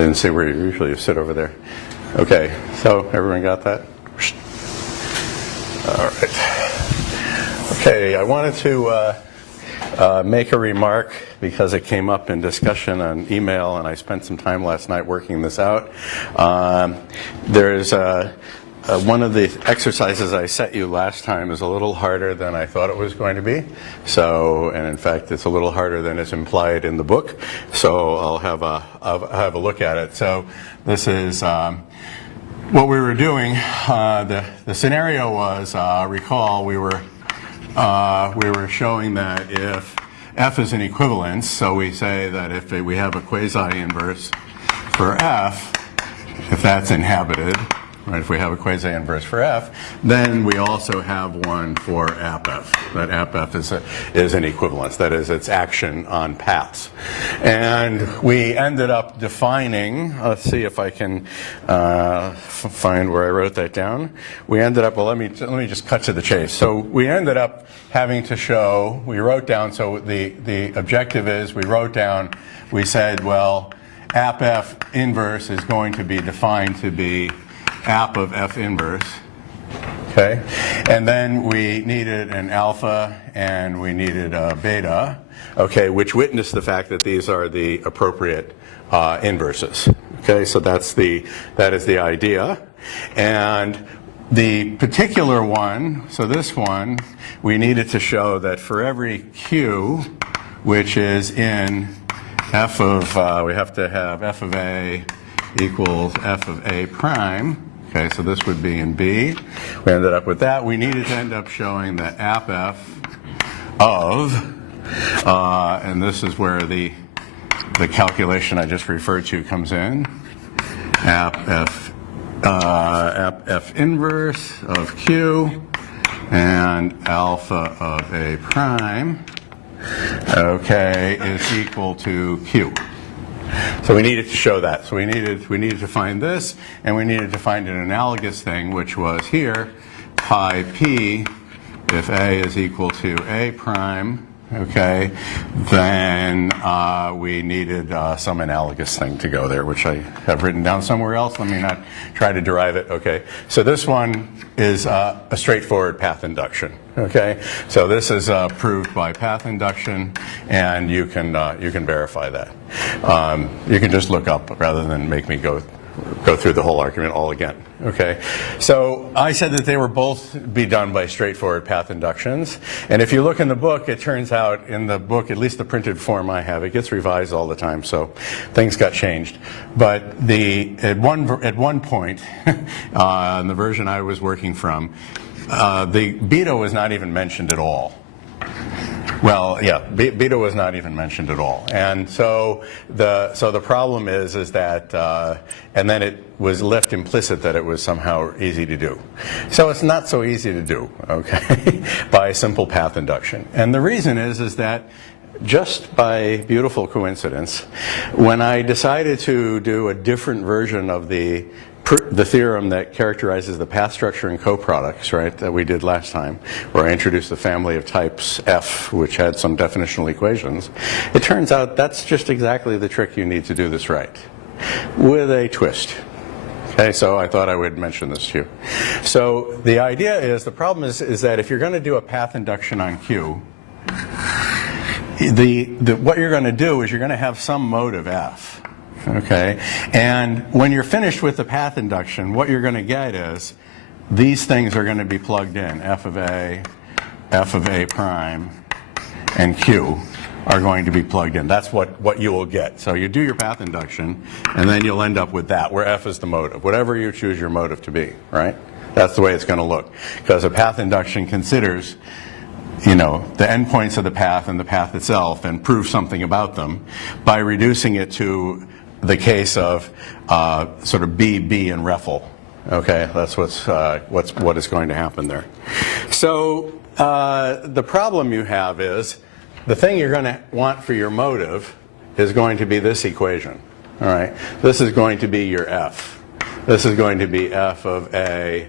didn't see where you usually sit over there. Okay, so everyone got that? All right. Okay, I wanted to make a remark because it came up in discussion on email, and I spent some time last night working this out. There's one of the exercises I set you last time is a little harder than I thought it was going to be. So, and in fact, it's a little harder than is implied in the book. So I'll have a look at it. So this is what we were doing. The scenario was, recall, we were showing that if F is an equivalence, so we say that if we have a quasi-inverse for F, if that's inhabited, right, if we have a quasi-inverse for F, then we also have one for AppF. That AppF is an equivalence. That is, its action on paths. And we ended up defining, let's see if I can find where I wrote that down. We ended up, well, let me just cut to the chase. So we ended up having to show, we wrote down, so the objective is, we said, well, AppF inverse is going to be defined to be app of F inverse, okay? And then we needed an alpha and we needed a beta, okay, which witness the fact that these are the appropriate inverses, okay? So that is the idea. And the particular one, so this one, we needed to show that for every Q, which is in F of, we have to have F of A equals F of A prime. Okay, so this would be in B. We ended up with that. We needed to end up showing that AppF of, and this is where the calculation I just referred to comes in, AppF inverse of Q and alpha of A prime, okay, is equal to Q. So we needed to show that. So we needed to find this, and we needed to find an analogous thing, which was here, pi p, if A is equal to A prime, okay, then we needed some analogous thing to go there, which I have written down somewhere else. Let me not try to derive it. Okay, so this one is a straightforward path induction. Okay, so this is proved by path induction, and you can verify that. You can just look up rather than make me go through the whole argument all again. Okay, so I said that they were both be done by straightforward path inductions, and if you look in the book, it turns out in the book, at least the printed form I have, it gets revised all the time, so things got changed. But at one point, in the version I was working from, the beta was not even mentioned at all. Well, yeah, beta was not even mentioned at all, and so the problem is that, and then it was left implicit that it was somehow easy to do. So it's not so easy to do, okay, by simple path induction. And the reason is that just by beautiful coincidence, when I decided to do a different version of the theorem that characterizes the path structure and coproducts, right, that we did last time, where I introduced the family of types F, which had some definitional equations, it turns out that's just exactly the trick you need to do this right, with a twist. Okay, so I thought I would mention this to you. So the idea is, the problem is that if you're going to do a path induction on Q, what you're going to do is you're going to have some mode of F. Okay, and when you're finished with the path induction, what you're going to get is these things are going to be plugged in. F of A prime, and Q are going to be plugged in. That's what you will get. So you do your path induction, and then you'll end up with that, where F is the motive, whatever you choose your motive to be, right? That's the way it's going to look, because a path induction considers, you know, the endpoints of the path and the path itself, and proves something about them by reducing it to the case of sort of B, and REFL. Okay, that's what is going to happen there. So the problem you have is the thing you're going to want for your motive is going to be this equation. All right, this is going to be your F. This is going to be F of A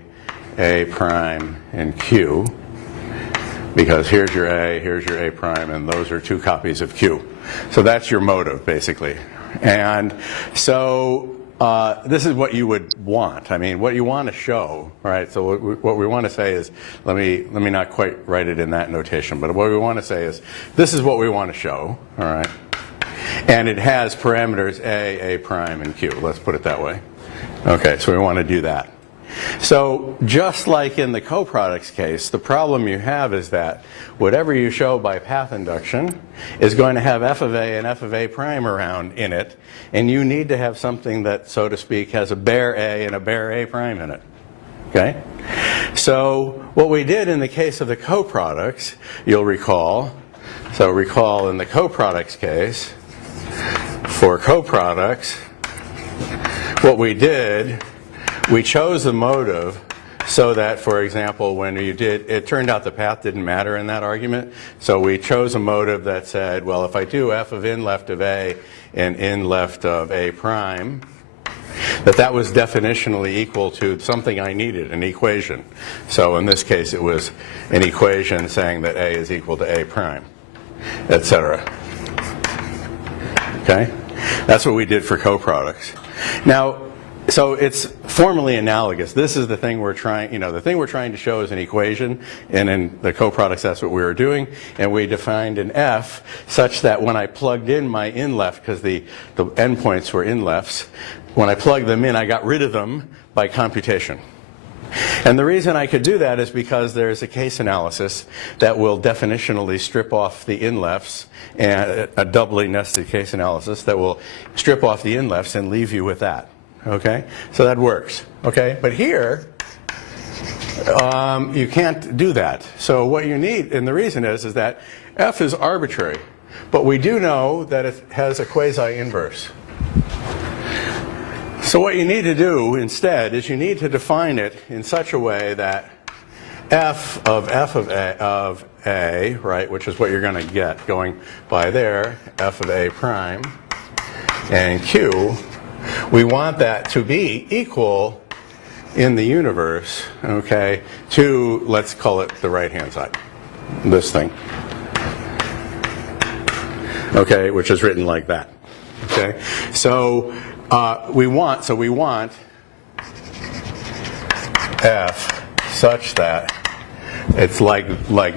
prime, and Q, because here's your A prime, and those are two copies of Q. So that's your motive, basically, And so this is what you would want. I mean, what you want to show, right? So what we want to say is, let me not quite write it in that notation, but what we want to say is, this is what we want to show, all right? And it has parameters A prime, and Q. Let's put it that way. Okay, so we want to do that. So just like in the coproducts case, the problem you have is that whatever you show by path induction is going to have f of A and f of A prime around in it, and you need to have something that, so to speak, has a bare A and a bare A prime in it. Okay? So what we did in the case of the coproducts, you'll recall, so recall in the coproducts case, for coproducts, what we did, we chose the motive so that, for example, when you did, it turned out the path didn't matter in that argument. So we chose a motive that said, well, if I do f of in left of A and in left of A prime, that was definitionally equal to something I needed, an equation. So in this case, it was an equation saying that A is equal to A prime, etc. Okay? That's what we did for coproducts. Now, so it's formally analogous. This is the thing we're trying, the thing we're trying to show is an equation, and in the coproducts that's what we were doing, and we defined an f such that when I plugged in my in left, because the endpoints were in lefts, when I plugged them in, I got rid of them by computation. And the reason I could do that is because there's a case analysis that will definitionally strip off the in-lefts, and a doubly nested case analysis that will strip off the in-lefts and leave you with that. Okay? So that works. Okay? But here, you can't do that. So what you need, and the reason is that f is arbitrary. But we do know that it has a quasi-inverse. So what you need to do instead is you need to define it in such a way that f of A, right, which is what you're going to get going by there, f of A prime, and Q, we want that to be equal in the universe, okay, to, let's call it the right-hand side, this thing, okay, which is written like that, okay? So we want f such that it's like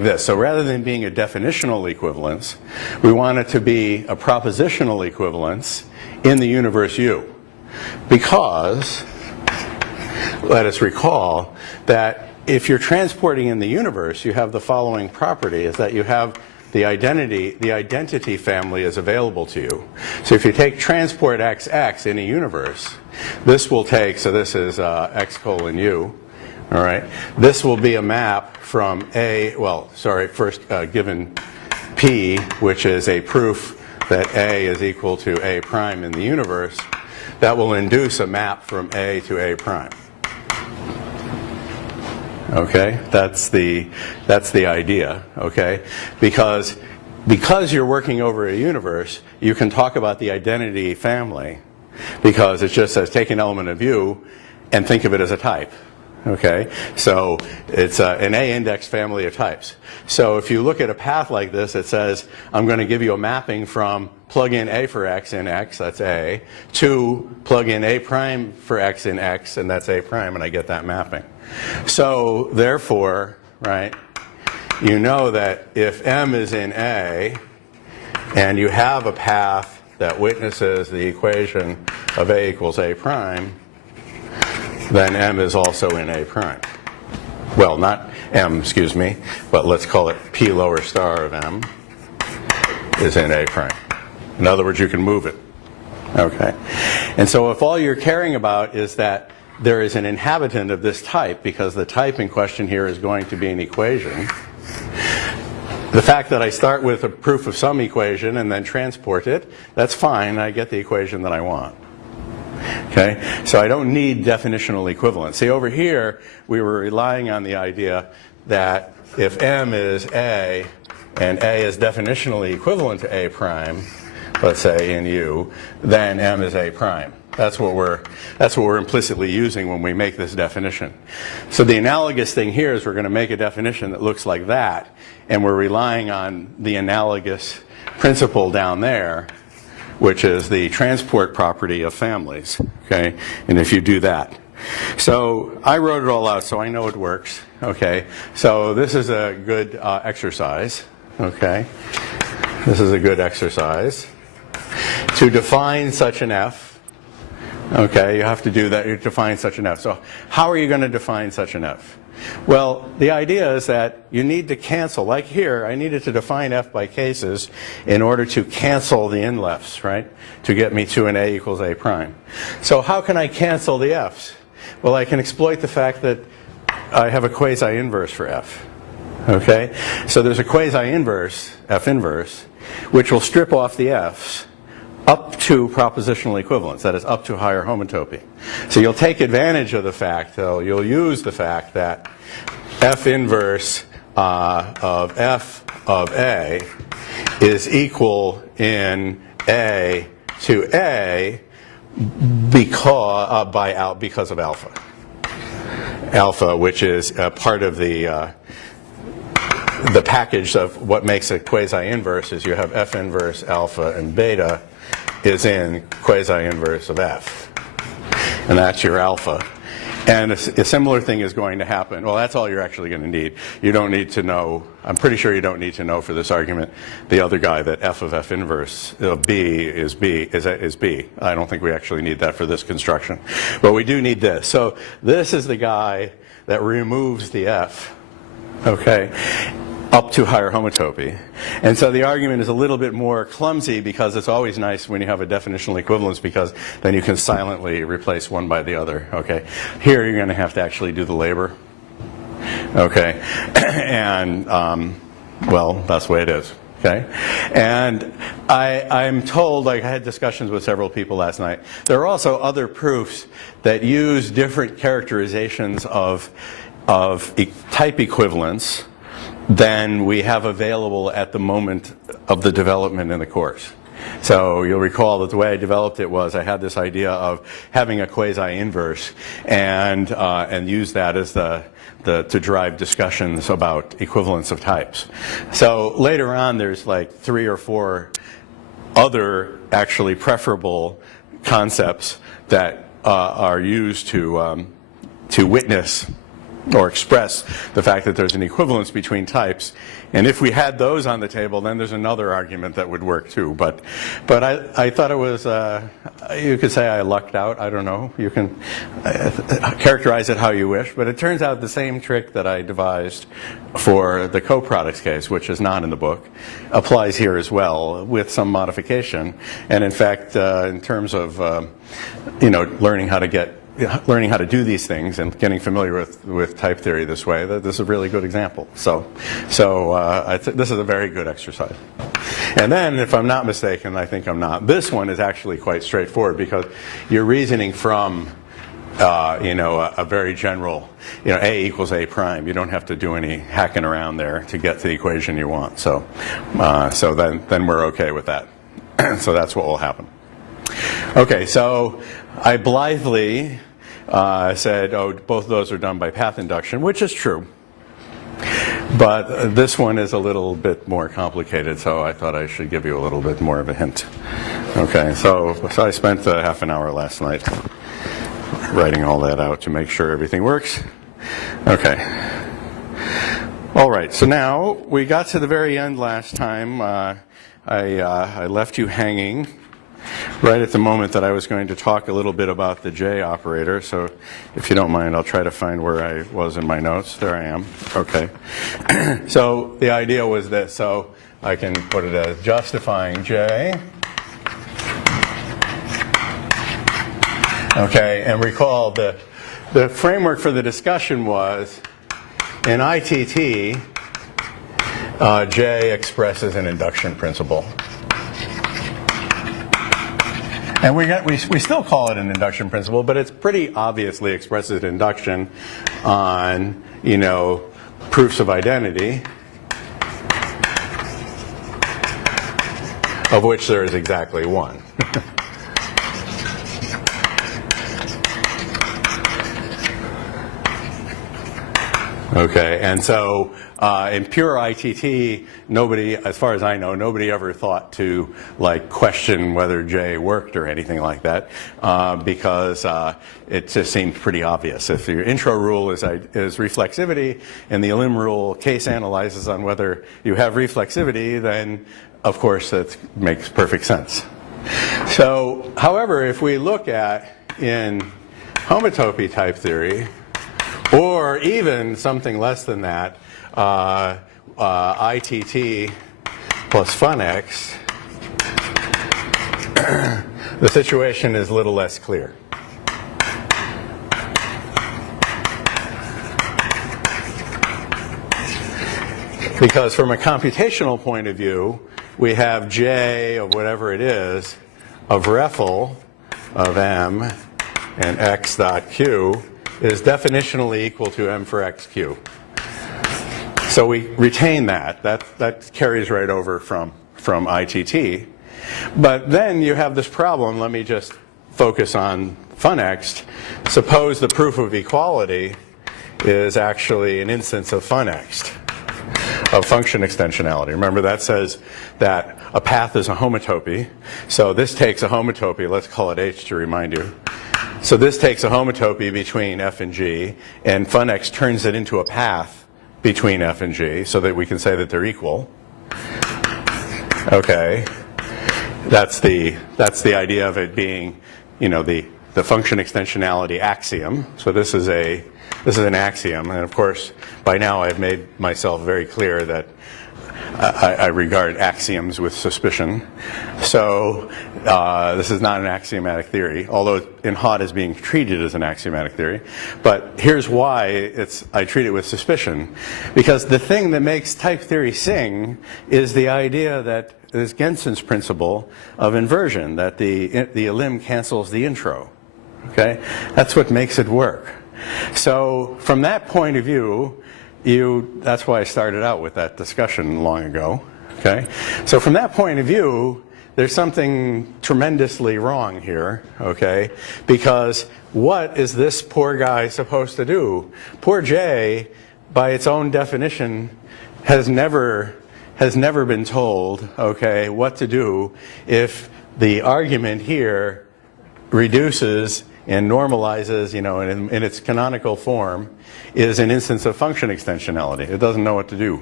this. So rather than being a definitional equivalence, we want it to be a propositional equivalence in the universe U. Because, let us recall, that if you're transporting in the universe, you have the following property, is that you have the identity family is available to you. So if you take transport XX in a universe, this will take, so this is x colon U, all right? This will be a map from A, well, sorry, first given P, which is a proof that A is equal to A prime in the universe, that will induce a map from A to A prime. Okay, that's the idea. Okay, because you're working over a universe, you can talk about the identity family, because it just says take an element of U and think of it as a type. Okay, so it's an A-index family of types. So if you look at a path like this, it says I'm going to give you a mapping from plug in A for X in X, that's A, to plug in A prime for X in X, and that's A prime, and I get that mapping. So therefore, right, you know that if M is in A, and you have a path that witnesses the equation of A equals A prime, then M is also in A prime. Well, not M, excuse me, but let's call it P lower star of M is in A prime. In other words, you can move it. Okay. And so if all you're caring about is that there is an inhabitant of this type, because the type in question here is going to be an equation, the fact that I start with a proof of some equation and then transport it, that's fine. I get the equation that I want. Okay? So I don't need definitional equivalence. See, over here, we were relying on the idea that if M is A, and A is definitionally equivalent to A prime, let's say in U, then M is A prime. That's what we're implicitly using when we make this definition. So the analogous thing here is we're going to make a definition that looks like that, and we're relying on the analogous principle down there, which is the transport property of families, okay? And if you do that. So I wrote it all out, so I know it works, okay? So this is a good exercise, okay? This is a good exercise. To define such an f, okay, you have to do that, you define such an f. So how are you going to define such an f? Well, the idea is that you need to cancel. Like here, I needed to define f by cases in order to cancel the inlefts, right? To get me to an a equals a prime. So how can I cancel the f's? Well, I can exploit the fact that I have a quasi-inverse for f. Okay? So there's a quasi-inverse, f inverse, which will strip off the f's up to propositional equivalence, that is, up to higher homotopy. So you'll take advantage of the fact, though, you'll use the fact that f inverse of f of a is equal in a to a because of alpha. Alpha, which is part of the package of what makes a quasi-inverse, is you have f inverse alpha and beta is in quasi-inverse of f. And that's your alpha. And a similar thing is going to happen. Well, that's all you're actually going to need. You don't need to know, I'm pretty sure you don't need to know for this argument, the other guy, that f of f inverse of b is b. I don't think we actually need that for this construction. But we do need this. So this is the guy that removes the f, okay, up to higher homotopy. And so the argument is a little bit more clumsy, because it's always nice when you have a definitional equivalence, because then you can silently replace one by the other, okay? Here you're going to have to actually do the labor, okay? And, well, that's the way it is, okay? And I'm told, like I had discussions with several people last night, there are also other proofs that use different characterizations of type equivalence than we have available at the moment of the development in the course. So you'll recall that the way I developed it was I had this idea of having a quasi-inverse and use that as to drive discussions about equivalence of types. So later on, there's like 3 or 4 other actually preferable concepts that are used to witness or express the fact that there's an equivalence between types. And if we had those on the table, then there's another argument that would work too. But I thought it was, you could say I lucked out. I don't know. You can characterize it how you wish. But it turns out the same trick that I devised for the coproducts case, which is not in the book, applies here as well with some modification. And in fact, in terms of learning how to do these things and getting familiar with type theory this way, this is a really good example. So this is a very good exercise. And then, if I'm not mistaken, I think I'm not, this one is actually quite straightforward, because you're reasoning from a very general, a equals a prime. You don't have to do any hacking around there to get to the equation you want. So then we're okay with that. So that's what will happen. Okay, so I blithely said, oh, both of those are done by path induction, which is true. But this one is a little bit more complicated, so I thought I should give you a little bit more of a hint. Okay, so I spent half an hour last night writing all that out to make sure everything works. Okay. All right, so now we got to the very end last time. I left you hanging right at the moment that I was going to talk a little bit about the J operator. So if you don't mind, I'll try to find where I was in my notes. There I am. Okay. So the idea was this. So I can put it as justifying J. Okay, and recall the framework for the discussion was in ITT, J expresses an induction principle. And we still call it an induction principle, but it's pretty obviously expresses induction on, proofs of identity, of which there is exactly one. Okay, and so in pure ITT, nobody, as far as I know, nobody ever thought to like question whether J worked or anything like that, because it just seemed pretty obvious. If your intro rule is reflexivity and the elim rule case analyzes on whether you have reflexivity, then of course that makes perfect sense. So, however, if we look at in homotopy type theory, or even something less than that, ITT plus funx, the situation is a little less clear. Because from a computational point of view, we have J of whatever it is of refl of M and X dot Q is definitionally equal to M for XQ. So we retain that. That carries right over from ITT. But then you have this problem. Let me just focus on funnext. Suppose the proof of equality is actually an instance of funnext, of function extensionality. Remember, that says that a path is a homotopy. So this takes a homotopy. Let's call it H to remind you. So this takes a homotopy between F and G, and funx turns it into a path between F and G so that we can say that they're equal. Okay. That's the idea of it being, you know, the function extensionality axiom. So this is an axiom, and of course by now I've made myself very clear that I regard axioms with suspicion. So this is not an axiomatic theory, although in Hott is being treated as an axiomatic theory. But here's why I treat it with suspicion. Because the thing that makes type theory sing is the idea that this Genson's principle of inversion, that the elim cancels the intro. Okay? That's what makes it work. So from that point of view, that's why I started out with that discussion long ago. Okay? So from that point of view, there's something tremendously wrong here, okay? Because what is this poor guy supposed to do? Poor J, by its own definition, has never been told, okay, what to do if the argument here reduces and normalizes, you know, in its canonical form, is an instance of function extensionality. It doesn't know what to do,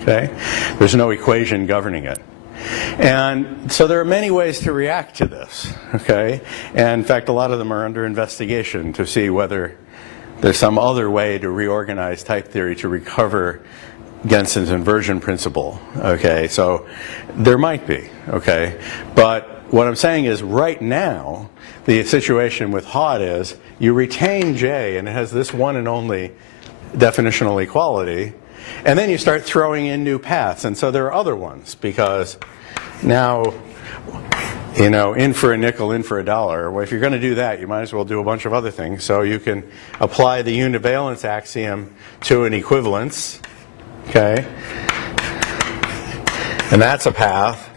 okay? There's no equation governing it. And so there are many ways to react to this, okay? And in fact, a lot of them are under investigation to see whether there's some other way to reorganize type theory to recover Genson's inversion principle, okay? So there might be, okay? But what I'm saying is right now, the situation with Hott is you retain J, and it has this one and only definitional equality, and then you start throwing in new paths. And so there are other ones, because now, you know, in for a nickel, in for a dollar. Well, if you're going to do that, you might as well do a bunch of other things. So you can apply the univalence axiom to an equivalence, okay? And that's a path.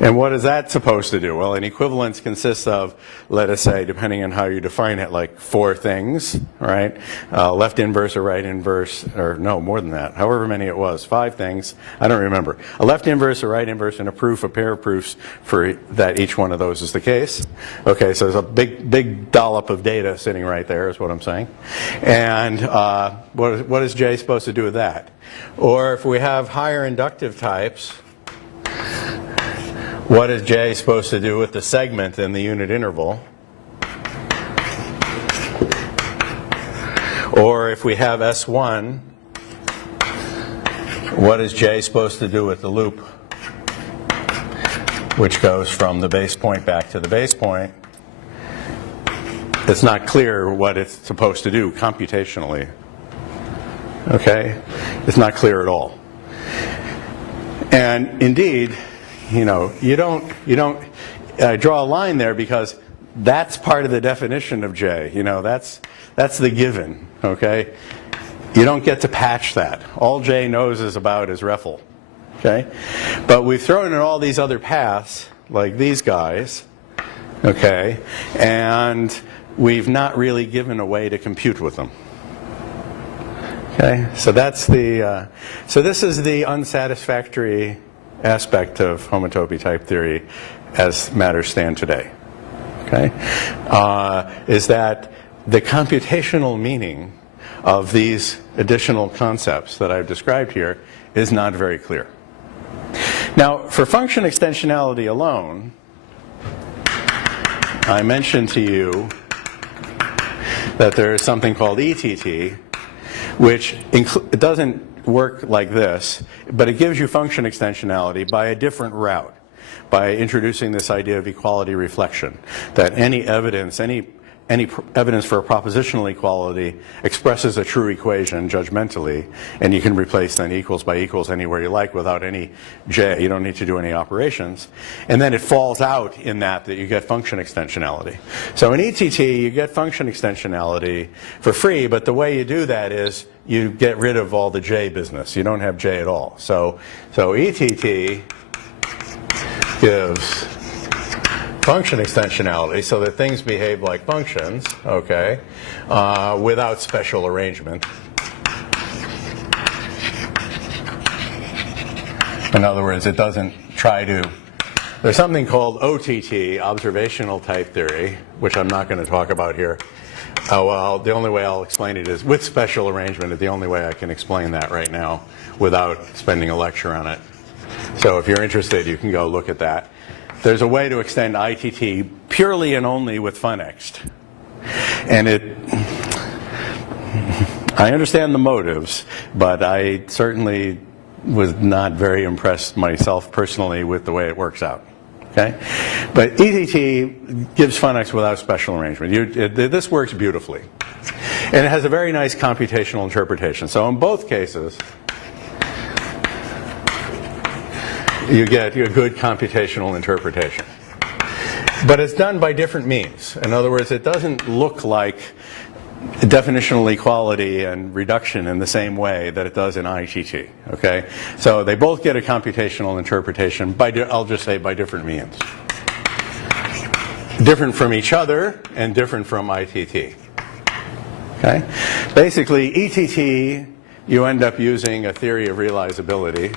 And what is that supposed to do? Well, an equivalence consists of, let us say, depending on how you define it, like 4 things, right? Left inverse, a right inverse, or no, more than that, however many it was, 5 things, I don't remember. A left inverse, a right inverse, and a proof, a pair of proofs for that each one of those is the case. Okay, so there's a big dollop of data sitting right there is what I'm saying. And what is J supposed to do with that? Or if we have higher inductive types, what is J supposed to do with the segment in the unit interval? Or if we have S1, what is J supposed to do with the loop, which goes from the base point back to the base point? It's not clear what it's supposed to do computationally. Okay? It's not clear at all. And indeed, you know, you don't draw a line there because that's part of the definition of J. You know, that's the given, okay? You don't get to patch that. All J knows about is refl, okay? But we've thrown in all these other paths, like these guys, okay? And we've not really given a way to compute with them, Okay, so that's the, so this is the unsatisfactory aspect of homotopy type theory as matters stand today. Okay, is that the computational meaning of these additional concepts that I've described here is not very clear. Now, for function extensionality alone, I mentioned to you that there is something called ETT, which it doesn't work like this, but it gives you function extensionality by a different route, by introducing this idea of equality reflection, that any evidence for a propositional equality expresses a true equation judgmentally, and you can replace then equals by equals anywhere you like without any j. You don't need to do any operations. And then it falls out in that you get function extensionality. So in ETT, you get function extensionality for free, but the way you do that is you get rid of all the j business. You don't have j at all. So ETT gives function extensionality so that things behave like functions, okay, without special arrangement. In other words, it doesn't try to, there's something called OTT, observational type theory, which I'm not going to talk about here. Well, the only way I'll explain it is with special arrangement. Is the only way I can explain that right now without spending a lecture on it. So if you're interested, you can go look at that. There's a way to extend ITT purely and only with funnext. And I understand the motives, but I certainly was not very impressed myself personally with the way it works out. Okay? But ETT gives funnext without special arrangement. This works beautifully. And it has a very nice computational interpretation. So in both cases, you get a good computational interpretation. But it's done by different means. In other words, it doesn't look like definitional equality and reduction in the same way that it does in ITT. Okay? So they both get a computational interpretation by, I'll just say, by different means. Different from each other and different from ITT. Okay? Basically, ETT, you end up using a theory of realizability.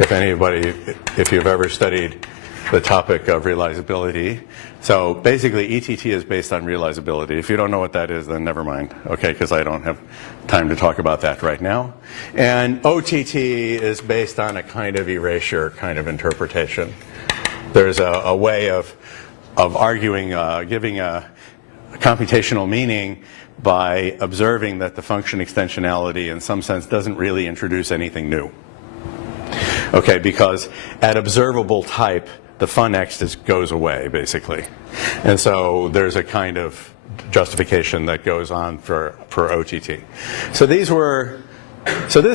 If you've ever studied the topic of realizability. So basically, ETT is based on realizability. If you don't know what that is, then never mind, okay, because I don't have time to talk about that right now. And OTT is based on a kind of erasure kind of interpretation. There's a way of arguing, giving a computational meaning by observing that the function extensionality in some sense doesn't really introduce anything new. Okay, because at observable type, the funnext goes away, basically. And so there's a kind of justification that goes on for OTT. So this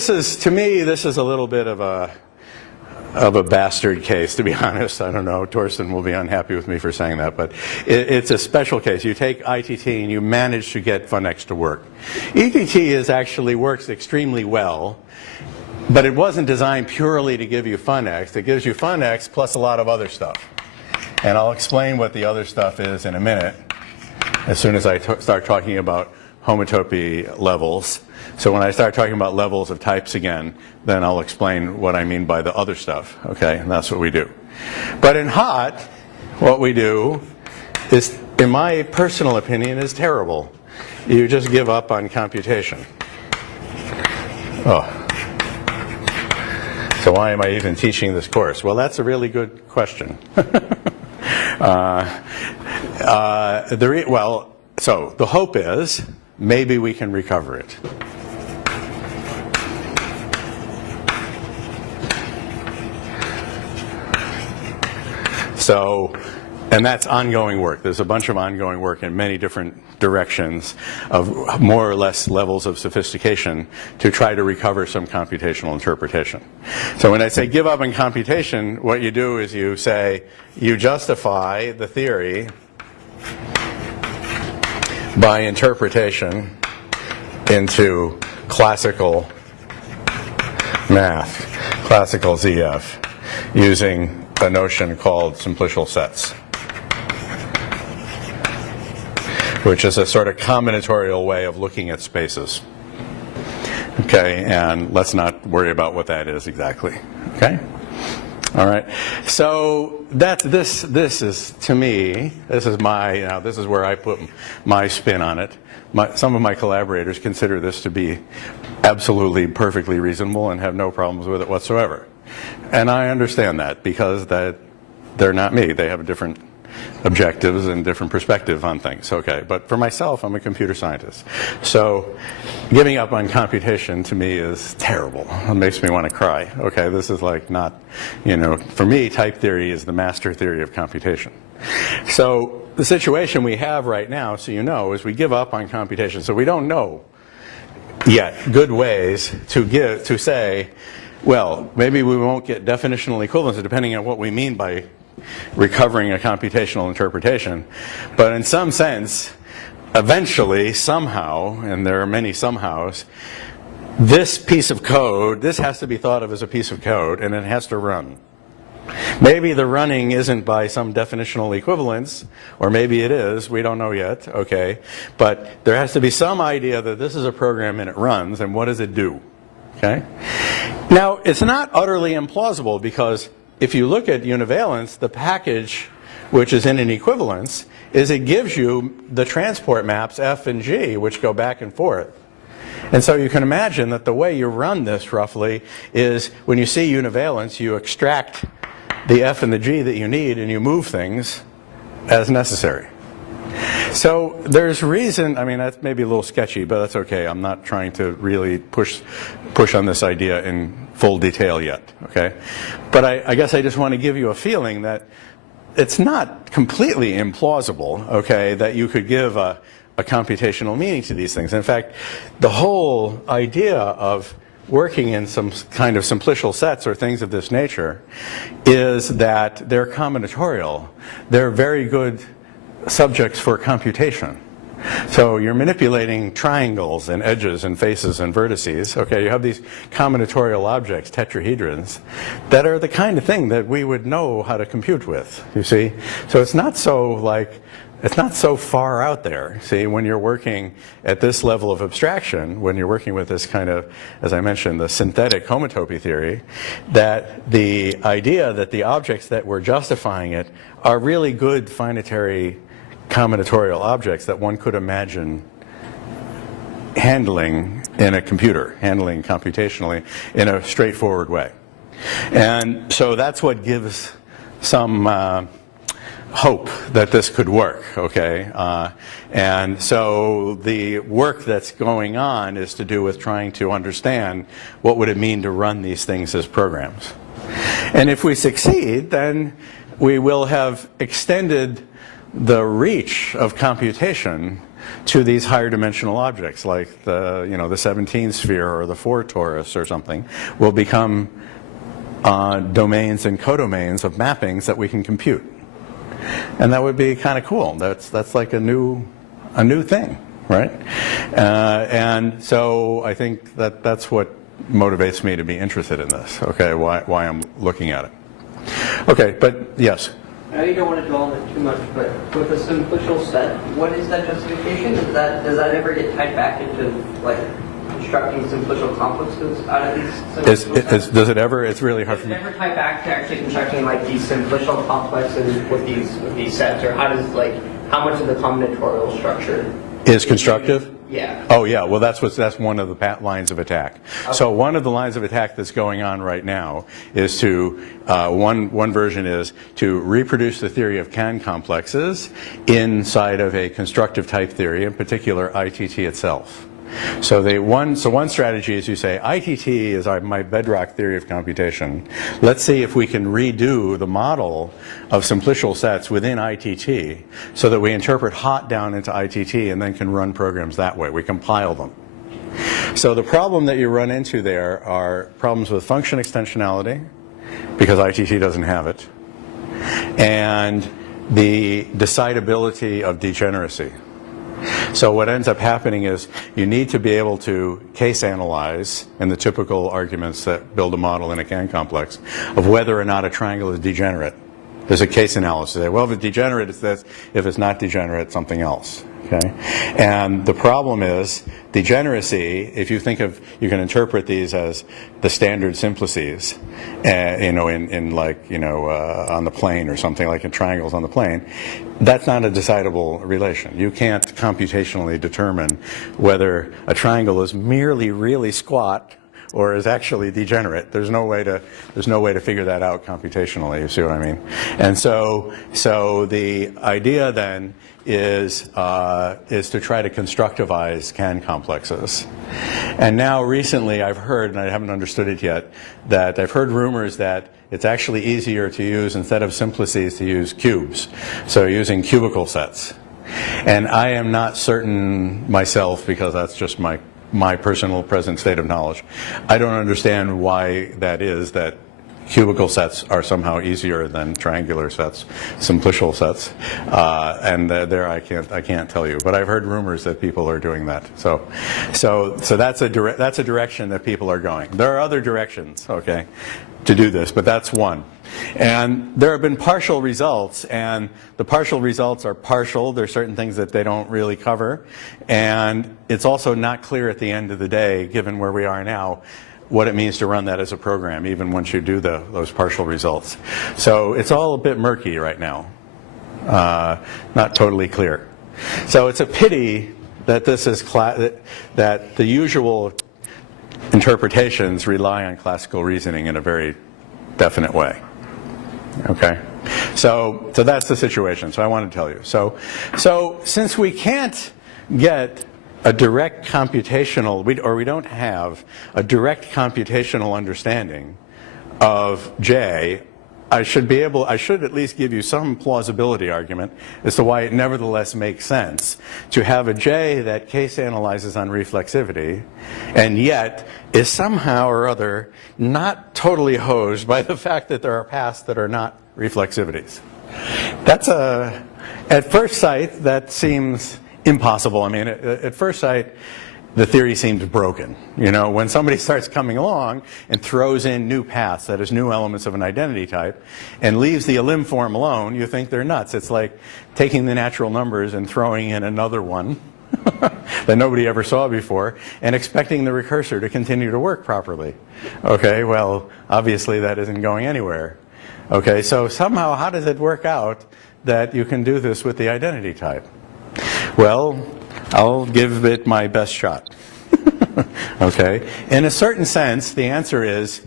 is, to me, this is a little bit of a bastard case, to be honest. I don't know, Torsten will be unhappy with me for saying that, but it's a special case. You take ITT and you manage to get funnext to work. ETT actually works extremely well. But it wasn't designed purely to give you funnext. It gives you funnext plus a lot of other stuff. And I'll explain what the other stuff is in a minute as soon as I start talking about homotopy levels. So when I start talking about levels of types again, then I'll explain what I mean by the other stuff. Okay, and that's what we do. But in HOT, what we do is, in my personal opinion, is terrible. You just give up on computation. Oh. So why am I even teaching this course? Well, that's a really good question. So the hope is maybe we can recover it. So, and that's ongoing work. There's a bunch of ongoing work in many different directions of more or less levels of sophistication to try to recover some computational interpretation. So when I say give up on computation, what you do is you say you justify the theory by interpretation into classical math, classical ZF, using a notion called simplicial sets. which is a sort of combinatorial way of looking at spaces. Okay, and let's not worry about what that is exactly. Okay? All right. So this is, to me, this is my, this is where I put my spin on it. Some of my collaborators consider this to be absolutely perfectly reasonable and have no problems with it whatsoever. And I understand that because they're not me. They have different objectives and different perspective on things. Okay, but for myself, I'm a computer scientist. So giving up on computation to me is terrible. It makes me want to cry. Okay, this is like not, for me, type theory is the master theory of computation. So the situation we have right now, so is we give up on computation. So we don't know yet good ways to say, well, maybe we won't get definitional equivalency depending on what we mean by recovering a computational interpretation. But in some sense, eventually, somehow, and there are many somehows, this piece of code, this has to be thought of as a piece of code, and it has to run. Maybe the running isn't by some definitional equivalence, or maybe it is, we don't know yet, okay? But there has to be some idea that this is a program and it runs, and what does it do, okay? Now, it's not utterly implausible because if you look at univalence, the package which is in an equivalence is it gives you the transport maps F and G, which go back and forth. And so you can imagine that the way you run this roughly is when you see univalence, you extract the F and the G that you need and you move things as necessary. So there's reason, I mean, that's maybe a little sketchy, but that's okay. I'm not trying to really push on this idea in full detail yet, okay? But I guess I just want to give you a feeling that it's not completely implausible, okay, that you could give a computational meaning to these things. In fact, the whole idea of working in some kind of simplicial sets or things of this nature is that they're combinatorial. They're very good subjects for computation. So you're manipulating triangles and edges and faces and vertices. Okay, you have these combinatorial objects, tetrahedrons, that are the kind of thing that we would know how to compute with, you see? So it's not so far out there. See, when you're working at this level of abstraction, when you're working with this kind of, as I mentioned, the synthetic homotopy theory, that the idea that the objects that we're justifying it are really good finitary combinatorial objects that one could imagine handling in a computer, handling computationally in a straightforward way. And so that's what gives some hope that this could work, okay? And so the work that's going on is to do with trying to understand what would it mean to run these things as programs. And if we succeed, then we will have extended the reach of computation to these higher dimensional objects like the 17 sphere or the 4 torus or something will become domains and codomains of mappings that we can compute. And that would be kind of cool. That's like a new thing, right? And so I think that's what motivates me to be interested in this, okay, why I'm looking at it. Okay, but yes? I know you don't want to dwell on it too much, but with a simplicial set, what is that justification? Does that ever get tied back into like constructing simplicial complexes out of these simplicial sets? Does it ever? It's really hard for me. Does it ever tie back to actually constructing like these simplicial complexes with these sets, or how much of the combinatorial structure is constructive? Yeah. Oh yeah, well that's one of the lines of attack. Okay. So one of the lines of attack that's going on right now is to, one version is to reproduce the theory of CAN complexes inside of a constructive type theory, in particular ITT itself. So one strategy is you say, ITT is my bedrock theory of computation. Let's see if we can redo the model of simplicial sets within ITT so that we interpret hot down into ITT and then can run programs that way. We compile them. So the problem that you run into there are problems with function extensionality, because ITT doesn't have it, and the decidability of degeneracy. So what ends up happening is you need to be able to case analyze in the typical arguments that build a model in a CAN complex of whether or not a triangle is degenerate. There's a case analysis. Well, if it's degenerate, it's this. If it's not degenerate, it's something else. Okay? And the problem is degeneracy, if you think of, you can interpret these as the standard simplices, in like, on the plane or something, like in triangles on the plane. That's not a decidable relation. You can't computationally determine whether a triangle is merely really squat or is actually degenerate. There's no way to figure that out computationally. You see what I mean? And so the idea then is to try to constructivize CAN complexes. And now recently I've heard, and I haven't understood it yet, that I've heard rumors that it's actually easier to use, instead of simplices, to use cubes. So using cubical sets. And I am not certain myself, because that's just my personal present state of knowledge. I don't understand why that is, that cubical sets are somehow easier than triangular sets, simplicial sets, and there I can't tell you. But I've heard rumors that people are doing that. So that's a direction that people are going. There are other directions, okay, to do this, but that's one. And there have been partial results, and the partial results are partial. There are certain things that they don't really cover, and it's also not clear at the end of the day, given where we are now, what it means to run that as a program, even once you do those partial results. So it's all a bit murky right now, not totally clear. So it's a pity that this is that the usual interpretations rely on classical reasoning in a very definite way. Okay, so that's the situation. So I want to tell you. So since we can't get a direct computational, we don't have a direct computational understanding of J, I should at least give you some plausibility argument as to why it nevertheless makes sense to have a J that case analyzes on reflexivity and yet is somehow or other not totally hosed by the fact that there are paths that are not reflexivities. At first sight, that seems impossible. I mean, at first sight, the theory seems broken. When somebody starts coming along and throws in new paths, that is, new elements of an identity type, and leaves the elim form alone, you think they're nuts. It's like taking the natural numbers and throwing in another one that nobody ever saw before and expecting the recursor to continue to work properly. Okay, well, obviously that isn't going anywhere. Okay, so somehow how does it work out that you can do this with the identity type? Well, I'll give it my best shot. Okay? In a certain sense, the answer is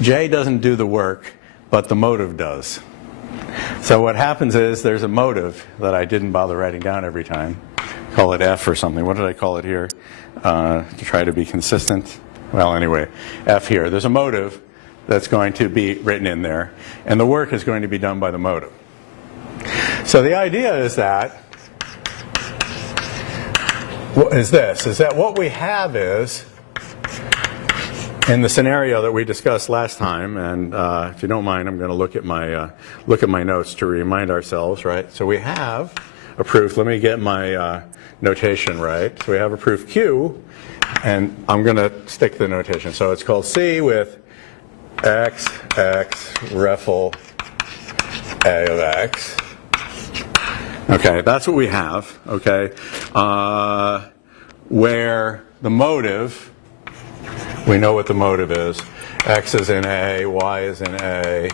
J doesn't do the work, but the motive does. So what happens is there's a motive that I didn't bother writing down every time. Call it F or something. What did I call it here? To try to be consistent. Well, anyway, F here. There's a motive that's going to be written in there, and the work is going to be done by the motive. So the idea is that is that what we have is, in the scenario that we discussed last time, and if you don't mind, I'm going to look at my notes to remind ourselves, right? So we have a proof. Let me get my notation right. So we have a proof Q, and I'm going to stick the notation. So it's called C with X, X, refl A of X. Okay, that's what we have, okay, where the motive, we know what the motive is. X is in A, Y is in A,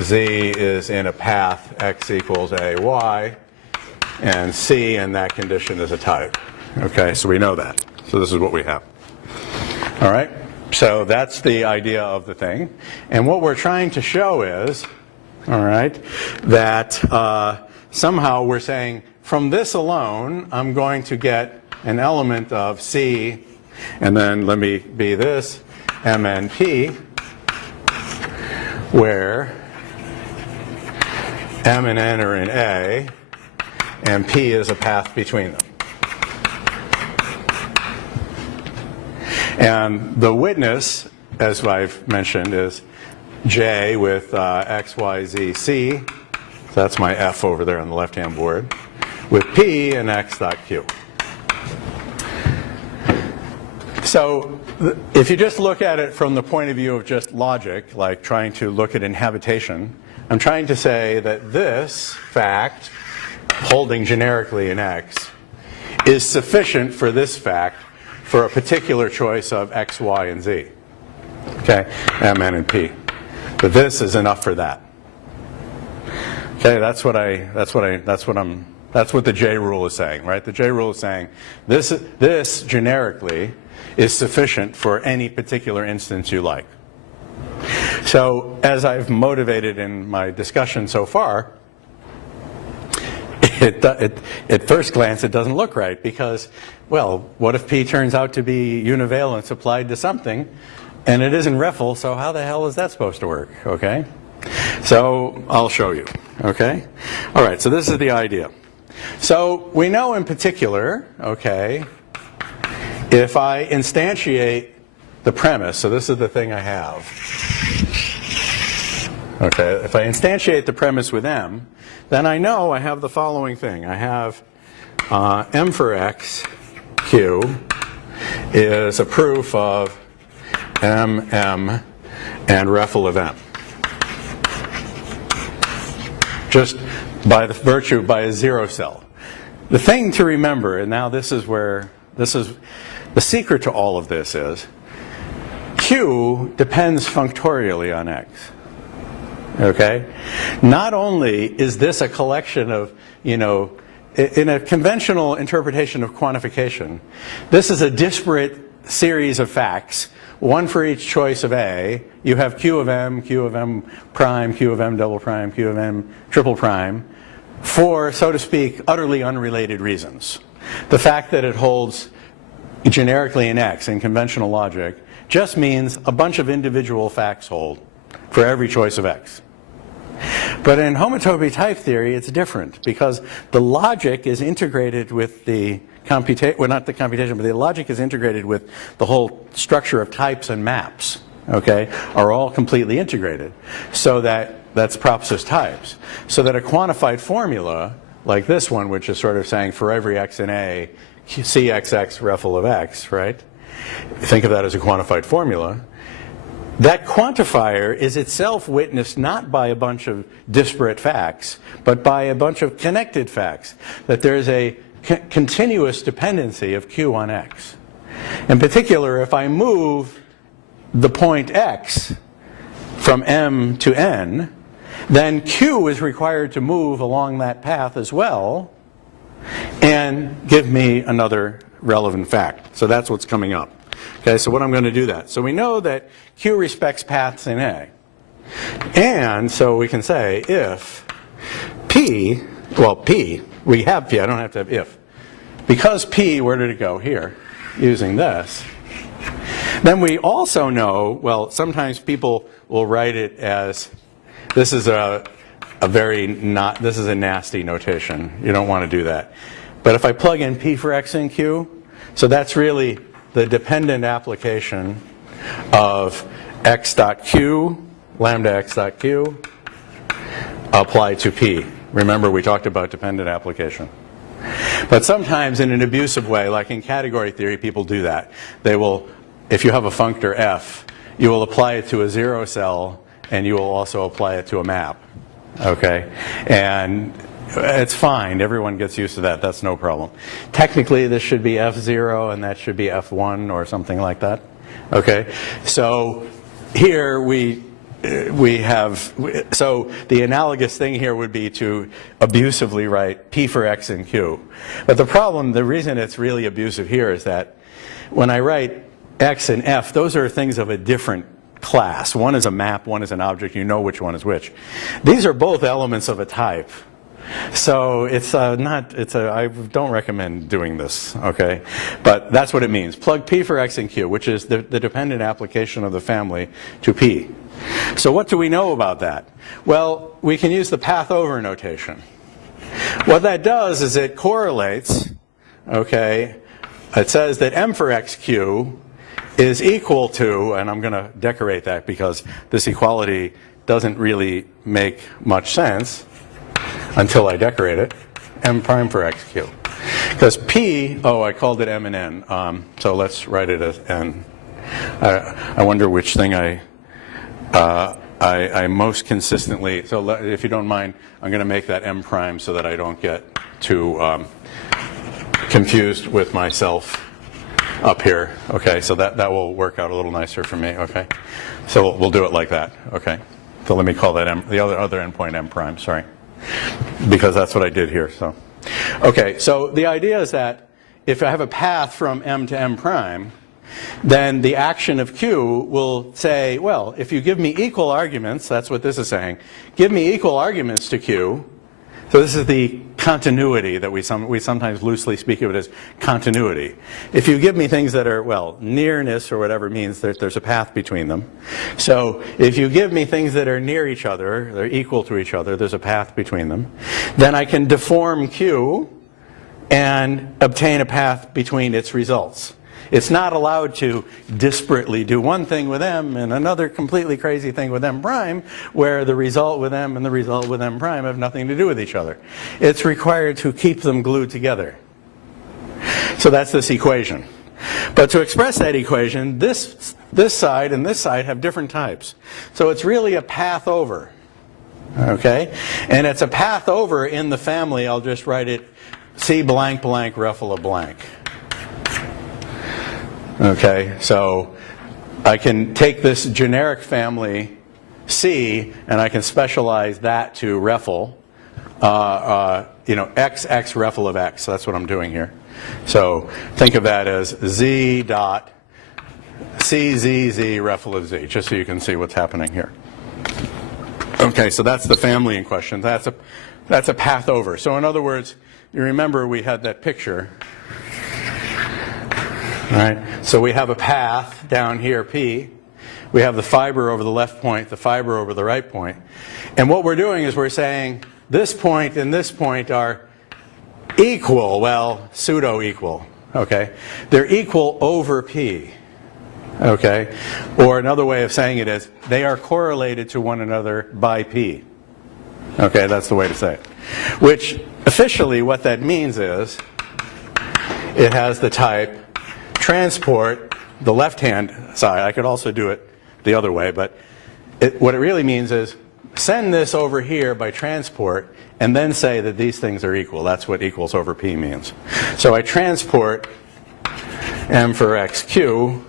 Z is in a path, X equals A, Y, and C in that condition is a type. Okay, so we know that. So this is what we have. All right, so that's the idea of the thing. And what we're trying to show is, all right, that somehow we're saying, from this alone, I'm going to get an element of C, and then let me be this, M and P, where M and N are in A, and P is a path between them. And the witness, as I've mentioned, is J with X, Y, Z, C. That's my F over there on the left-hand board, with P and X dot Q. So if you just look at it from the point of view of just logic, like trying to look at inhabitation I'm trying to say that this fact, holding generically in X, is sufficient for this fact for a particular choice of X, Y, and Z. Okay, M, N, and P. But this is enough for that. Okay, that's what the J rule is saying, right? The J rule is saying this generically is sufficient for any particular instance you like. So, as I've motivated in my discussion so far, at first glance it doesn't look right because, well, what if P turns out to be univalence applied to something and it isn't REFL, so how the hell is that supposed to work, okay? So I'll show you, okay? All right, so this is the idea. So we know in particular, okay, if I instantiate the premise, so this is the thing I have. Okay, if I instantiate the premise with M, then I know I have the following thing. I have M for X, Q, is a proof of M, M, and REFL of M. Just by the virtue, by a zero cell. The thing to remember, and now this is the secret to all of this is, Q depends functorially on X. Okay? Not only is this a collection of, in a conventional interpretation of quantification, this is a disparate series of facts, one for each choice of A. You have Q of M prime, Q of M double prime, Q of M triple prime, for, so to speak, utterly unrelated reasons. The fact that it holds generically in X in conventional logic just means a bunch of individual facts hold for every choice of X. But in homotopy type theory, it's different because the logic is integrated with the computation, well, not the computation, but the logic is integrated with the whole structure of types and maps, okay, are all completely integrated. So that's props types. So that a quantified formula, like this one, which is sort of saying for every X in A, CXX REFL of X, right? Think of that as a quantified formula. That quantifier is itself witnessed not by a bunch of disparate facts, but by a bunch of connected facts, that there is a continuous dependency of Q on X. In particular, if I move the point X from M to N, then Q is required to move along that path as well and give me another relevant fact. So that's what's coming up. Okay, so what I'm going to do that. So we know that Q respects paths in A. And so we can say if P, well, P, we have P, I don't have to have if. Because P, where did it go? Here, using this. Then we also know, well, sometimes people will write it as, this is this is a nasty notation. You don't want to do that. But if I plug in P for X and Q, so that's really the dependent application of X dot Q, lambda X dot Q, applied to P. Remember, we talked about dependent application. But sometimes in an abusive way, like in category theory, people do that. They will, if you have a functor F, you will apply it to a zero cell, and you will also apply it to a map. Okay? And it's fine. Everyone gets used to that. That's no problem. Technically, this should be F0, and that should be F1 or something like that. Okay? So here we have, so the analogous thing here would be to abusively write P for X and Q. But the problem, the reason it's really abusive here is that when I write X and F, those are things of a different class. One is a map, one is an object. You know which one is which. These are both elements of a type. So I don't recommend doing this, okay? But that's what it means. Plug P for X and Q, which is the dependent application of the family to P. So what do we know about that? Well, we can use the path over notation. What that does is it correlates, okay? It says that M for XQ is equal to, and I'm going to decorate that because this equality doesn't really make much sense until I decorate it, M prime for XQ. Because P, I called it M and N, so let's write it as N. I wonder which thing I most consistently, so if you don't mind, I'm going to make that M prime so that I don't get too confused with myself up here. Okay, so that will work out a little nicer for me. Okay, so we'll do it like that. Okay, so let me call that M, the other endpoint M prime, sorry, because that's what I did here. So, okay, so the idea is that if I have a path from M to M prime, then the action of Q will say, well, if you give me equal arguments, that's what this is saying, give me equal arguments to Q. So this is the continuity that we sometimes loosely speak of it as continuity. If you give me things that are, well, nearness or whatever means that there's a path between them. So if you give me things that are near each other, they're equal to each other, there's a path between them, then I can deform Q and obtain a path between its results. It's not allowed to disparately do one thing with M and another completely crazy thing with M prime, where the result with M and the result with M prime have nothing to do with each other. It's required to keep them glued together. So that's this equation. But to express that equation, this side and this side have different types. So it's really a path over. Okay? And it's a path over in the family, I'll just write it C blank blank Ruffle of blank. Okay, so I can take this generic family C and I can specialize that to Ruffle, X Ruffle of X. That's what I'm doing here. So think of that as Z dot C Z Z Ruffle of Z, just so you can see what's happening here. Okay, so that's the family in question. That's a path over. So in other words, you remember we had that picture. Right? So we have a path down here, P. We have the fiber over the left point, the fiber over the right point. And what we're doing is we're saying this point and this point are equal, well, pseudo-equal. Okay? They're equal over P. Okay? Or another way of saying it is they are correlated to one another by P. Okay, that's the way to say it. Which officially what that means is it has the type transport the left-hand side. I could also do it the other way, but what it really means is send this over here by transport and then say that these things are equal. That's what equals over P means. So I transport M for XQ,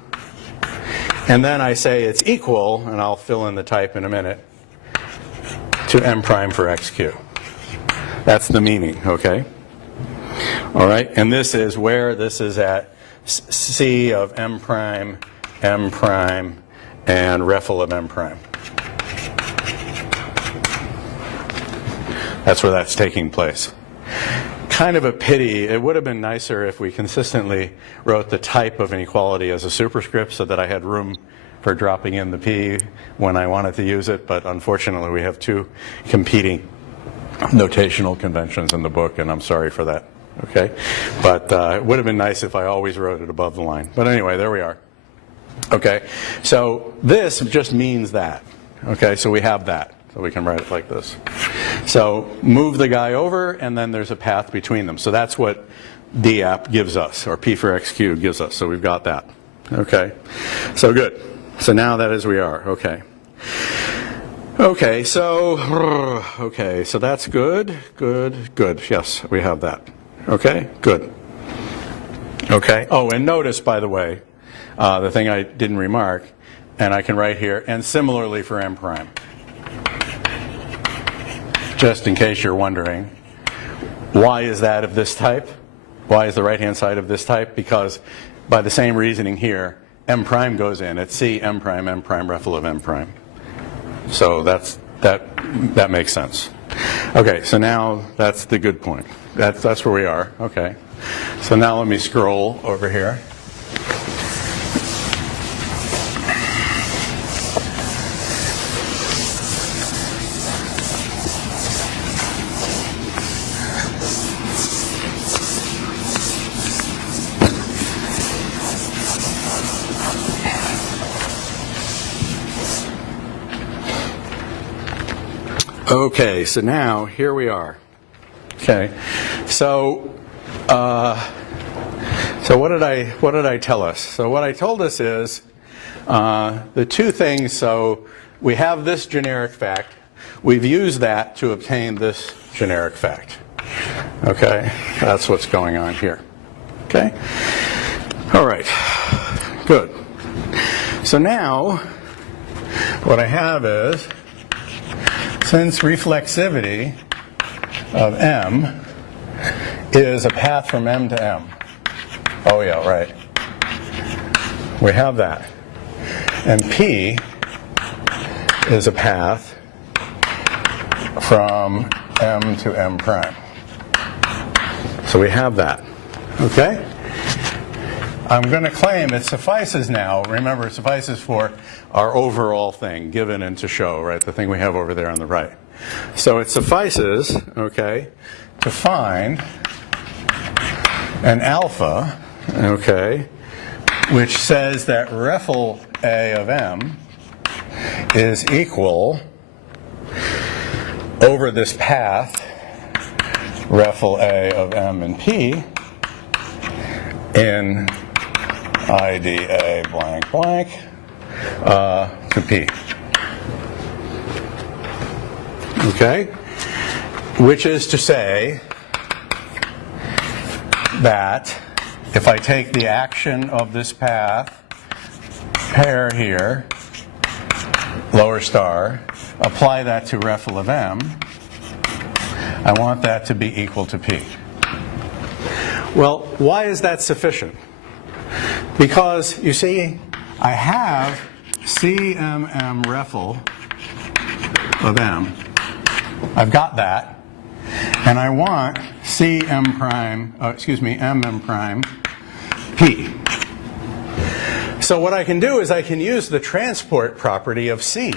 and then I say it's equal, and I'll fill in the type in a minute, to M prime for XQ. That's the meaning, okay? All right, and this is where this is at C of M prime, and Ruffle of M prime. That's where that's taking place. Kind of a pity. It would have been nicer if we consistently wrote the type of inequality as a superscript so that I had room for dropping in the P when I wanted to use it, but unfortunately we have two competing notational conventions in the book, and I'm sorry for that. Okay, but it would have been nice if I always wrote it above the line. But anyway, there we are. Okay, so this just means that. Okay, so we have that. So we can write it like this. So move the guy over, and then there's a path between them. So that's what DApp gives us, or P for XQ gives us. So we've got that. Okay, so good. So now that is we are. Okay. Okay, so that's good, good, good. Yes, we have that. Okay, good. Okay, oh, and notice, by the way, the thing I didn't remark, and I can write here, and similarly for M prime. Just in case you're wondering, why is that of this type? Why is the right-hand side of this type? Because by the same reasoning here, M prime goes in. It's C, M prime, Ruffle of M prime. So that makes sense. Okay, so now that's the good point. That's where we are. Okay. So now let me scroll over here. Okay, so now here we are. Okay, so what did I tell us? So what I told us is the two things, so we have this generic fact. We've used that to obtain this generic fact. Okay, that's what's going on here. Okay, all right, good. So now what I have is, since reflexivity of M is a path from M to M. Oh yeah, right. We have that. And P is a path from M to M prime. So we have that. Okay? I'm going to claim it suffices now. Remember, it suffices for our overall thing, given and to show, right? The thing we have over there on the right. So it suffices, okay, to find an alpha, okay, which says that Reffel A of M is equal over this path, Reffel A of M and P, in IDA blank blank to P. Okay? Which is to say that if I take the action of this path, pair here, lower star, apply that to Reffel of M, I want that to be equal to P. Well, why is that sufficient? Because, you see, I have CMM Reffel of M. I've got that. And I want MM prime P. So what I can do is I can use the transport property of C.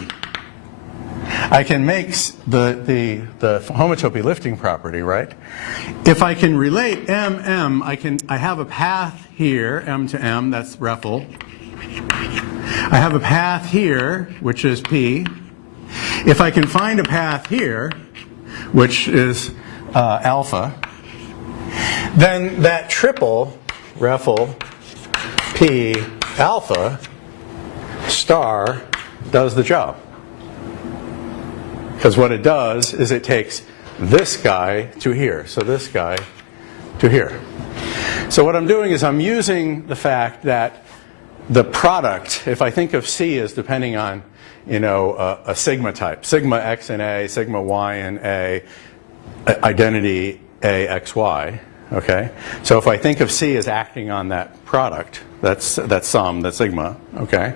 I can make the homotopy lifting property, right? If I can relate MM, I have a path here, M to M, that's Reffel. I have a path here, which is P. If I can find a path here, which is alpha, then that triple, Reffel, P, alpha, star, does the job. Because what it does is it takes this guy to here, so this guy to here. So what I'm doing is I'm using the fact that the product, if I think of C as depending on, a sigma type, sigma x in A, sigma y in A, identity A, x, y, okay? So if I think of C as acting on that product, that sum, that sigma, okay?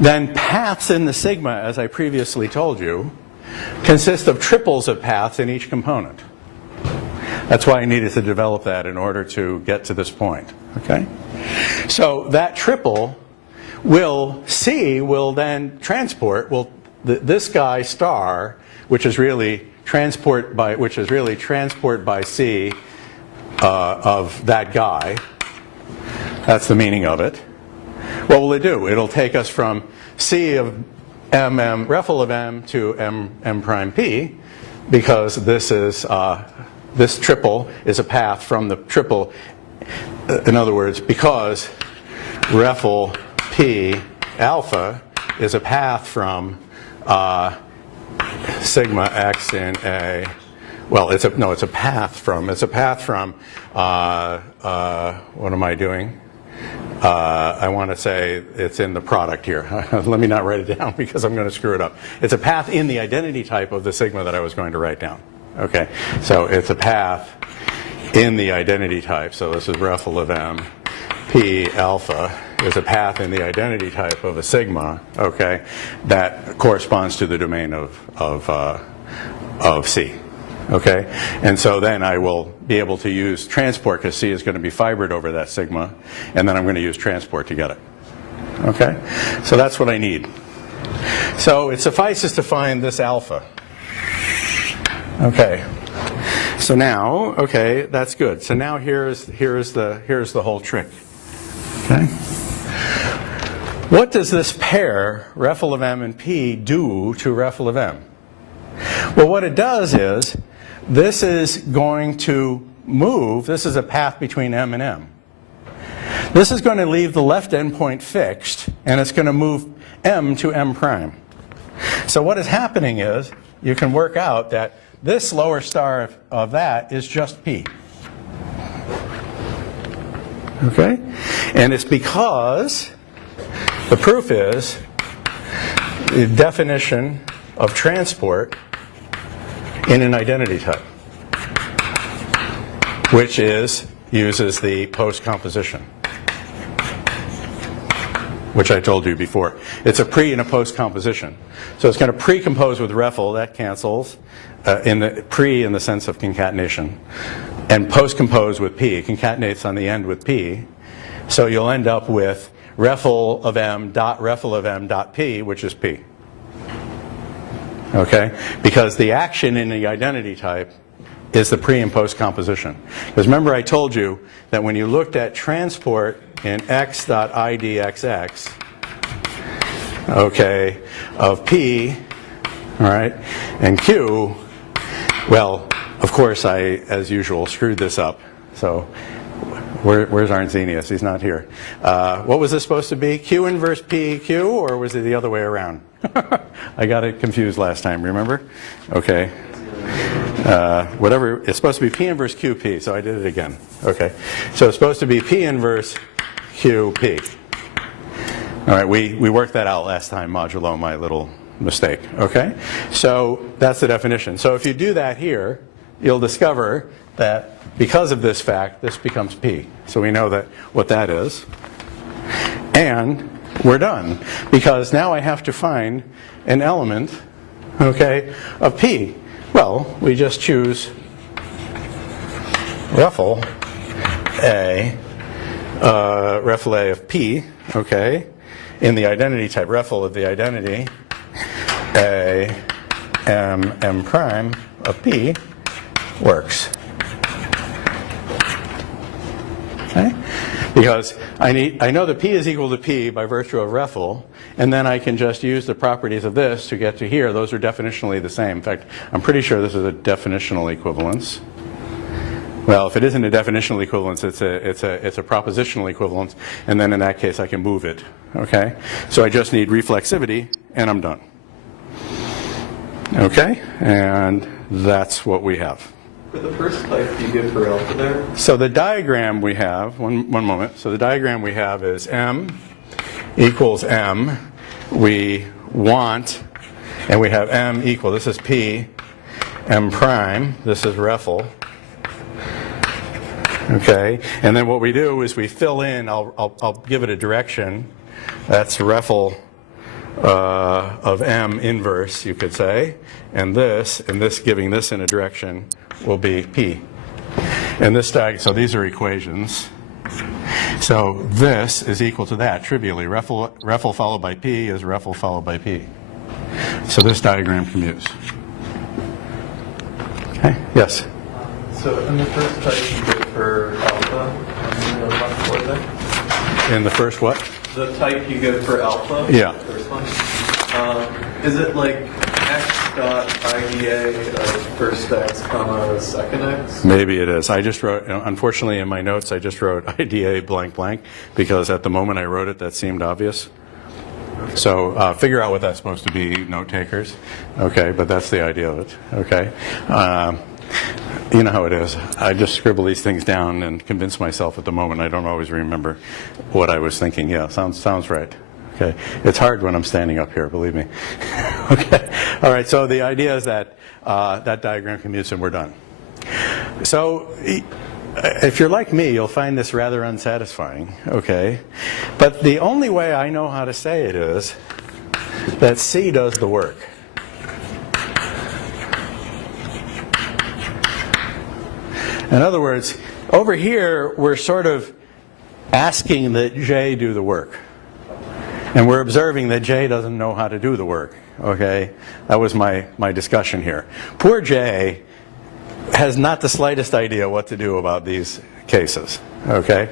Then paths in the sigma, as I previously told you, consist of triples of paths in each component. That's why I needed to develop that in order to get to this point, okay? So that triple C will then transport, this guy star, which is really transport by C of that guy. That's the meaning of it. What will it do? It'll take us from C of MM, Reffel of M to M prime P, because this triple is a path from the triple. In other words, because Reffel P alpha is a path from sigma x in A. Well, it's a path from. What am I doing? I want to say it's in the product here. Let me not write it down because I'm going to screw it up. It's a path in the identity type of the sigma that I was going to write down. Okay, so it's a path in the identity type. So this is Reffel of M. P alpha is a path in the identity type of a sigma. Okay, that corresponds to the domain of C. Okay, and so then I will be able to use transport because C is going to be fibered over that sigma, and then I'm going to use transport to get it. Okay, so that's what I need. So it suffices to find this alpha. Okay, so now, okay, that's good. So now here's the whole trick. Okay, what does this pair, Reffel of M and P, do to Reffel of M? Well, what it does is, this is going to move, this is a path between M and M. This is going to leave the left endpoint fixed, and it's going to move m to m prime. So what is happening is, you can work out that this lower star of that is just p. Okay? And it's because the proof is the definition of transport in an identity type, which uses the post-composition, which I told you before. It's a pre and a post-composition. So it's going to pre-compose with REFL, that cancels, in the pre in the sense of concatenation, and post-compose with P. It concatenates on the end with P. So you'll end up with REFL of M dot REFL of M dot P, which is P. Okay? Because the action in the identity type is the pre and post composition. Because remember I told you that when you looked at transport in x.idxx, okay, of P, all right, and Q, well, of course I, as usual, screwed this up. So where's Arnzenius? He's not here. What was this supposed to be? Q inverse PQ, or was it the other way around? I got it confused last time, remember? Okay. Whatever, it's supposed to be P inverse QP, so I did it again. Okay. So it's supposed to be P inverse QP. All right, we worked that out last time, modulo my little mistake. Okay? So that's the definition. So if you do that here, you'll discover that because of this fact, this becomes P. So we know that what that is. And we're done. Because now I have to find an element, okay, of P. Well, we just choose REFL A of P, okay, in the identity type, REFL of the identity A M prime of P works. Okay? Because I know that P is equal to P by virtue of REFL, and then I can just use the properties of this to get to here. Those are definitionally the same. In fact, I'm pretty sure this is a definitional equivalence. Well, if it isn't a definitional equivalence, it's a propositional equivalence, and then in that case I can move it. Okay? So I just need reflexivity, and I'm done. Okay? And that's what we have. For the first type, do you give for alpha there? So the diagram we have, one moment. So the diagram we have is M equals M. We want, and we have M equal, this is P, M prime, this is REFL. Okay, and then what we do is we fill in, I'll give it a direction. That's REFL of M inverse, you could say. And this giving this in a direction will be P. And this so these are equations. So this is equal to that, trivially. REFL followed by P is REFL followed by P. So this diagram commutes. Okay, yes? So in the first type, you give for alpha. In the first what? The type you give for alpha. Yeah. The first one. Is it like x dot IDA of first x comma second x? Maybe it is. I just wrote, unfortunately in my notes, I just wrote IDA blank blank because at the moment I wrote it, that seemed obvious. So figure out what that's supposed to be, note takers. Okay, but that's the idea of it. Okay. You know how it is. I just scribble these things down and convince myself at the moment. I don't always remember what I was thinking. Yeah, sounds right. Okay. It's hard when I'm standing up here, believe me. Okay. All right, so the idea is that that diagram commutes and we're done. So if you're like me, you'll find this rather unsatisfying, okay? But the only way I know how to say it is that C does the work. In other words, over here, we're sort of asking that J do the work. And we're observing that J doesn't know how to do the work, okay? That was my discussion here. Poor J has not the slightest idea what to do about these cases, okay?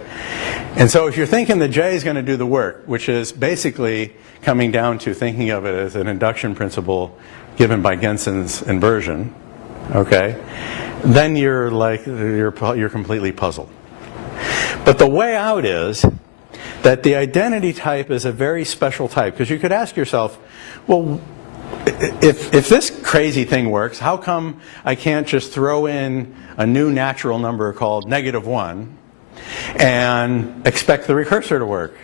And so if you're thinking that J is going to do the work, which is basically coming down to thinking of it as an induction principle given by Genson's inversion, okay, then you're completely puzzled. But the way out is that the identity type is a very special type. Because you could ask yourself, well, if this crazy thing works, how come I can't just throw in a new natural number called -1 and expect the recursor to work?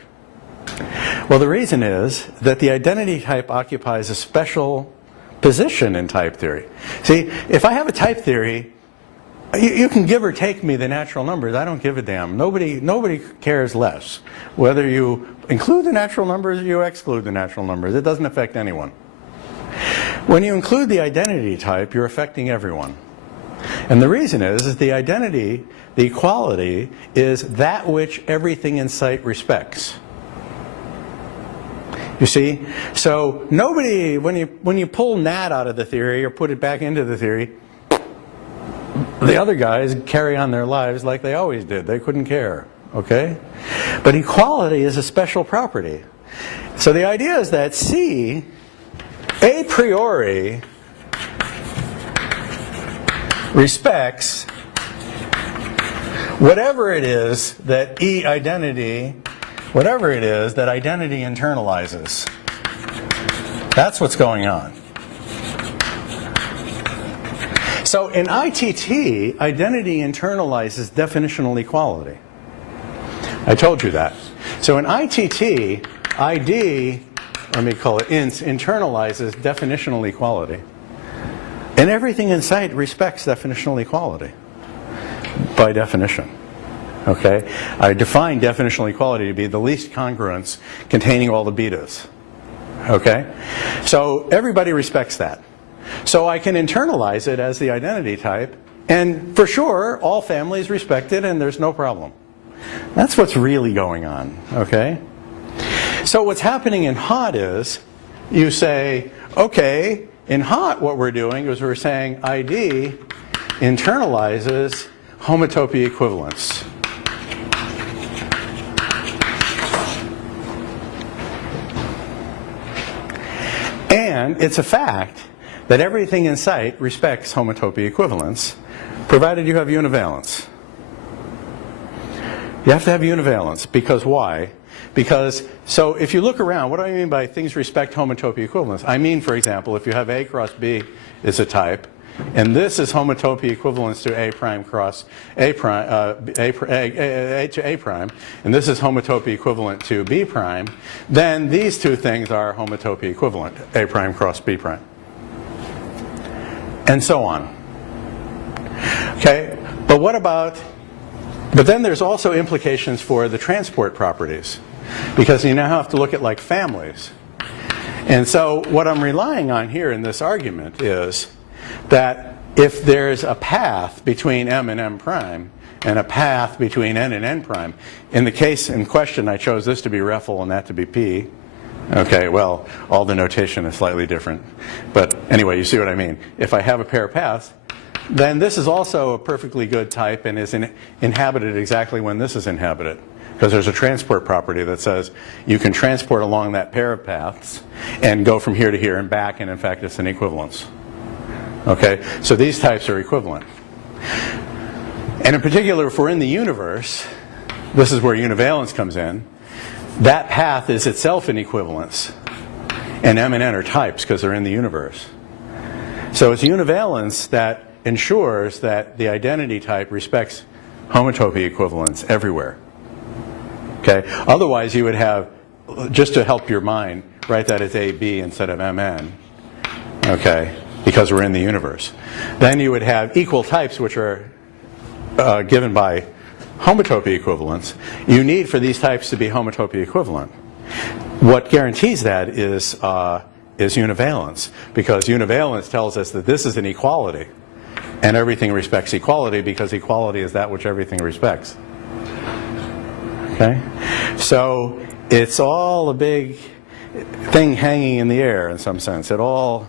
Well, the reason is that the identity type occupies a special position in type theory. See, if I have a type theory, you can give or take me the natural numbers. I don't give a damn. Nobody cares less. Whether you include the natural numbers or you exclude the natural numbers, it doesn't affect anyone. When you include the identity type, you're affecting everyone. And the reason is the identity, the equality, is that which everything in sight respects. You see? So nobody, when you pull Nat out of the theory or put it back into the theory, the other guys carry on their lives like they always did. They couldn't care. Okay? But equality is a special property. So the idea is that C, a priori, respects whatever it is that E identity, whatever it is that identity internalizes. That's what's going on. So in ITT, identity internalizes definitional equality. I told you that. So in ITT, ID, let me call it int, internalizes definitional equality. And everything in sight respects definitional equality, by definition. Okay? I define definitional equality to be the least congruence containing all the betas. Okay? So everybody respects that. So I can internalize it as the identity type, and for sure, all families respect it, and there's no problem. That's what's really going on. Okay? So what's happening in HOT is, you say, okay, in HOT what we're doing is we're saying ID internalizes homotopy equivalence. And it's a fact that everything in sight respects homotopy equivalence, provided you have univalence. You have to have univalence, because why? Because, so if you look around, what do I mean by things respect homotopy equivalence? I mean, for example, if you have A cross B is a type, and this is homotopy equivalence to A prime cross A prime, A to A prime, and this is homotopy equivalent to B prime, then these two things are homotopy equivalent, A prime cross B prime. And so on. Okay, but what about, but then there's also implications for the transport properties, because you now have to look at like families. And so what I'm relying on here in this argument is that if there's a path between M and M prime and a path between N and N prime, in the case in question I chose this to be REFL and that to be P. Okay, well, all the notation is slightly different. But anyway, you see what I mean. If I have a pair of paths, then this is also a perfectly good type and is inhabited exactly when this is inhabited. Because there's a transport property that says you can transport along that pair of paths and go from here to here and back, and in fact it's an equivalence. Okay, so these types are equivalent. And in particular, if we're in the universe, this is where univalence comes in. That path is itself an equivalence. And M and N are types because they're in the universe. So it's univalence that ensures that the identity type respects homotopy equivalence everywhere. Okay? Otherwise you would have, just to help your mind, write that as AB instead of MN. Okay? Because we're in the universe. Then you would have equal types which are given by homotopy equivalence. You need for these types to be homotopy equivalent. What guarantees that is univalence, because univalence tells us that this is an equality, and everything respects equality because equality is that which everything respects. Okay? So it's all a big thing hanging in the air in some sense. It all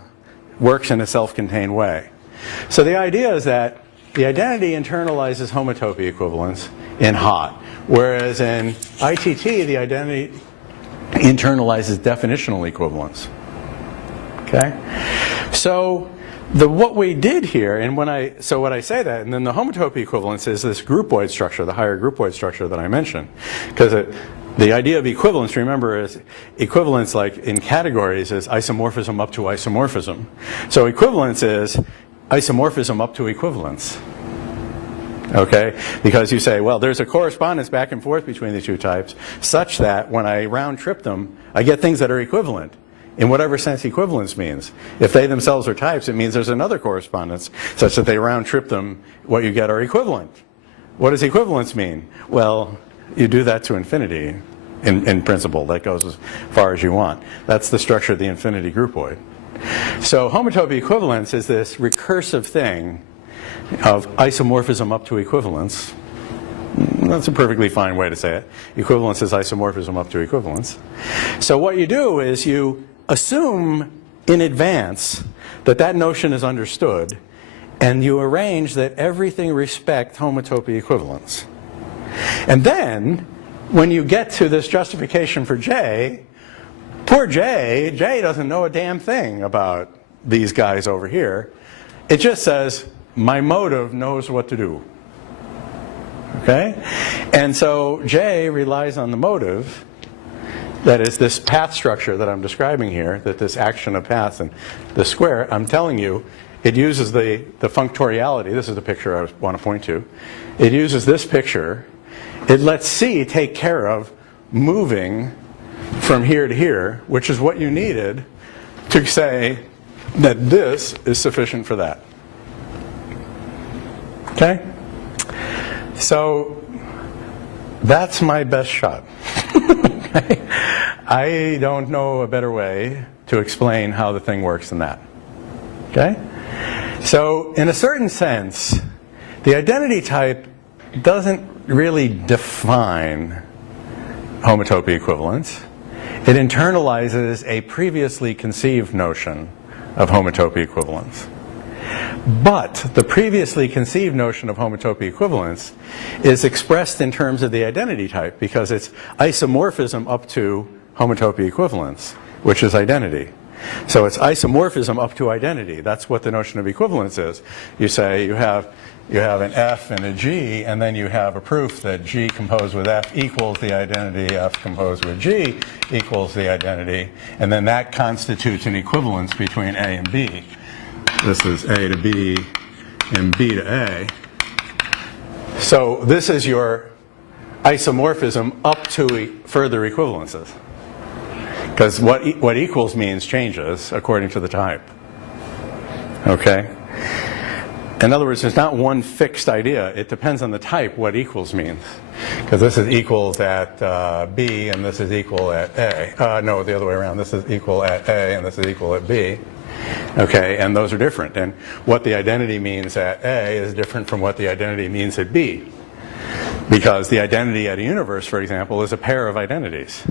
works in a self-contained way. So the idea is that the identity internalizes homotopy equivalence in HOT, whereas in ITT the identity internalizes definitional equivalence. Okay? So what we did here, and when I say that, and then the homotopy equivalence is this groupoid structure, the higher groupoid structure that I mentioned, because The idea of equivalence, remember, is equivalence, like in categories, is isomorphism up to isomorphism. So equivalence is isomorphism up to equivalence. Okay? Because you say, well, there's a correspondence back and forth between the two types such that when I round trip them, I get things that are equivalent in whatever sense equivalence means. If they themselves are types, it means there's another correspondence such that they round trip them, what you get are equivalent. What does equivalence mean? Well, you do that to infinity in principle. That goes as far as you want. That's the structure of the infinity groupoid. So homotopy equivalence is this recursive thing of isomorphism up to equivalence. That's a perfectly fine way to say it. Equivalence is isomorphism up to equivalence. So what you do is you assume in advance that that notion is understood, and you arrange that everything respects homotopy equivalence. And then, when you get to this justification for J, poor J doesn't know a damn thing about these guys over here. It just says, my motive knows what to do. Okay? And so J relies on the motive, that is this path structure that I'm describing here, that this action of paths and the square, I'm telling you, it uses the functoriality. This is the picture I want to point to. It uses this picture. It lets C take care of moving from here to here, which is what you needed to say that this is sufficient for that. Okay? So that's my best shot. Okay? I don't know a better way to explain how the thing works than that. Okay? So in a certain sense, the identity type doesn't really define homotopy equivalence. It internalizes a previously conceived notion of homotopy equivalence. But the previously conceived notion of homotopy equivalence is expressed in terms of the identity type because it's isomorphism up to homotopy equivalence, which is identity. So it's isomorphism up to identity. That's what the notion of equivalence is. You say you have an F and a G, and then you have a proof that G composed with F equals the identity, F composed with G equals the identity, and then that constitutes an equivalence between A and B. This is A to B and B to A. So this is your isomorphism up to further equivalences. Because what equals means changes according to the type. Okay? In other words, there's not one fixed idea. It depends on the type what equals means. Because this is equals at B and this is equal at A. No, the other way around. This is equal at A and this is equal at B. Okay, and those are different. And what the identity means at A is different from what the identity means at B. Because the identity at a universe, for example, is a pair of identities.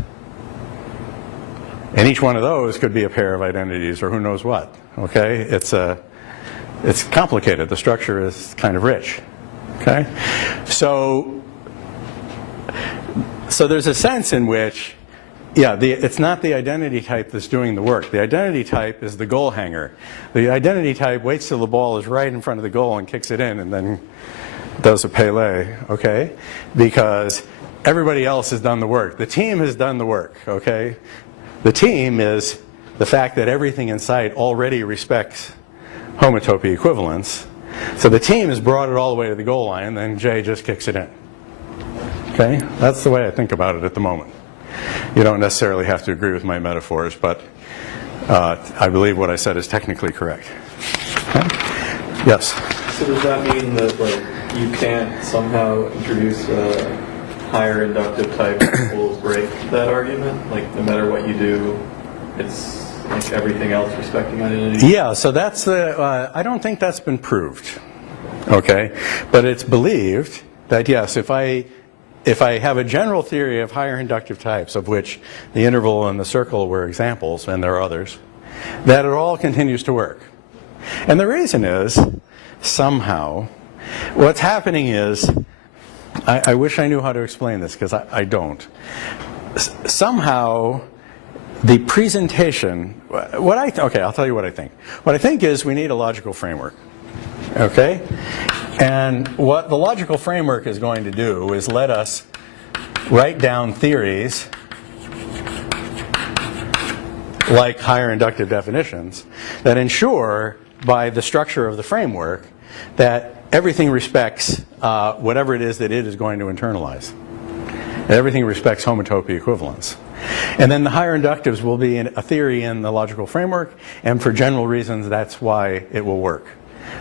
And each one of those could be a pair of identities or who knows what. Okay, it's complicated. The structure is kind of rich. Okay, so there's a sense in which, it's not the identity type that's doing the work. The identity type is the goal hanger. The identity type waits till the ball is right in front of the goal and kicks it in and then does a Pele, okay? Because everybody else has done the work. The team has done the work, okay? The team is the fact that everything in sight already respects homotopy equivalence. So the team has brought it all the way to the goal line, then J just kicks it in. Okay? That's the way I think about it at the moment. You don't necessarily have to agree with my metaphors, but I believe what I said is technically correct. Okay? Yes? So does that mean that you can't somehow introduce a higher inductive type that will break that argument? No matter what you do, it's like everything else respecting identity? Yeah, so that's the, I don't think that's been proved. Okay? But it's believed that yes, if I have a general theory of higher inductive types, of which the interval and the circle were examples, and there are others, that it all continues to work. And the reason is, somehow, what's happening is, I wish I knew how to explain this, because I don't. Somehow, the presentation, okay, I'll tell you what I think. What I think is we need a logical framework. Okay? And what the logical framework is going to do is let us write down theories like higher inductive definitions that ensure, by the structure of the framework, that everything respects whatever it is that it is going to internalize. Everything respects homotopy equivalence. And then the higher inductives will be a theory in the logical framework, and for general reasons, that's why it will work.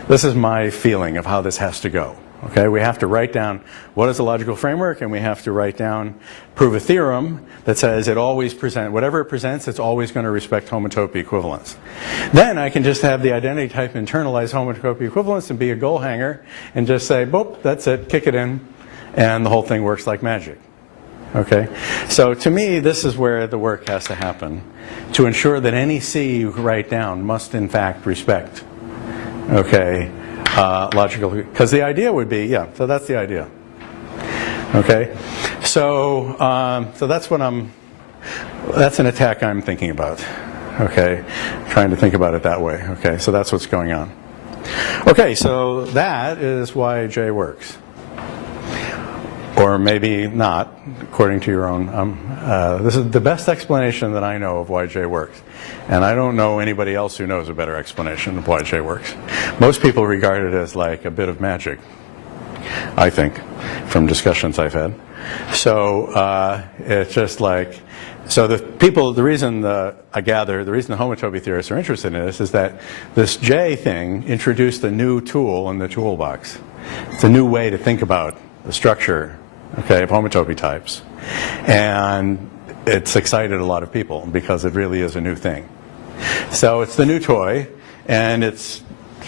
This is my feeling of how this has to go. Okay, we have to write down what is the logical framework, and we have to write down, prove a theorem that says it always whatever it presents, it's always going to respect homotopy equivalence. Then I can just have the identity type internalize homotopy equivalence and be a goal hanger and just say, boop, that's it, kick it in, and the whole thing works like magic. Okay, so to me, this is where the work has to happen to ensure that any C you write down must in fact respect, okay, logical, because the idea would be, yeah, so that's the idea. Okay, so that's what that's an attack I'm thinking about. Okay, trying to think about it that way. Okay, so that's what's going on. Okay, so that is why J works. Or maybe not, according to your own. This is the best explanation that I know of why J works. And I don't know anybody else who knows a better explanation of why J works. Most people regard it as like a bit of magic, I think, from discussions I've had. So it's just like, so the reason I gather, the reason the homotopy theorists are interested in this is that this J thing introduced a new tool in the toolbox. It's a new way to think about the structure, okay, of homotopy types. And it's excited a lot of people because it really is a new thing. So it's the new toy, and it's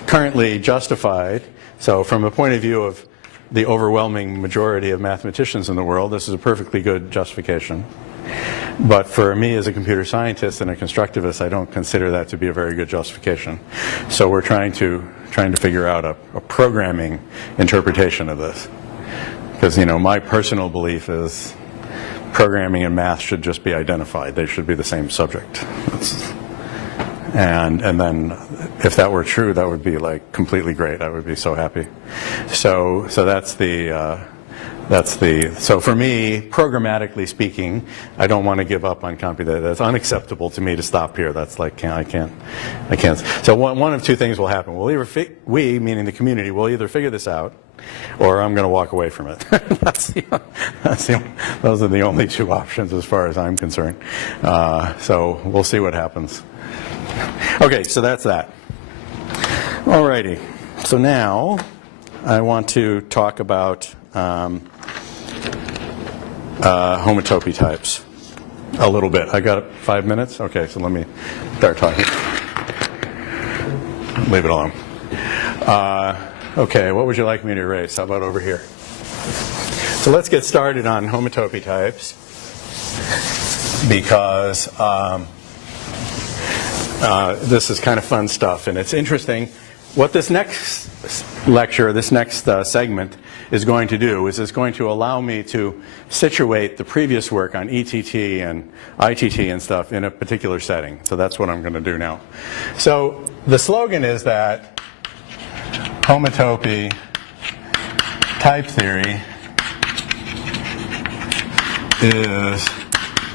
currently justified. So from the point of view of the overwhelming majority of mathematicians in the world, this is a perfectly good justification. But for me as a computer scientist and a constructivist, I don't consider that to be a very good justification. So we're trying to figure out a programming interpretation of this. Because, you know, my personal belief is programming and math should just be identified. They should be the same subject. And then if that were true, that would be like completely great. I would be so happy. So that's the so for me, programmatically speaking, I don't want to give up on computation. That's unacceptable to me to stop here. That's like, I can't. So one of two things will happen. We'll either we, meaning the community, will either figure this out, or I'm going to walk away from it. Those are the only two options as far as I'm concerned. So we'll see what happens. Okay, so that's that. Alrighty. So now I want to talk about homotopy types a little bit. I got 5 minutes? Okay, so let me start talking. Leave it alone. Okay, what would you like me to erase? How about over here? So let's get started on homotopy types, because this is kind of fun stuff, and it's interesting. What this next lecture, this next segment is going to do is it's going to allow me to situate the previous work on ETT and ITT and stuff in a particular setting. So that's what I'm going to do now. So the slogan is that homotopy type theory is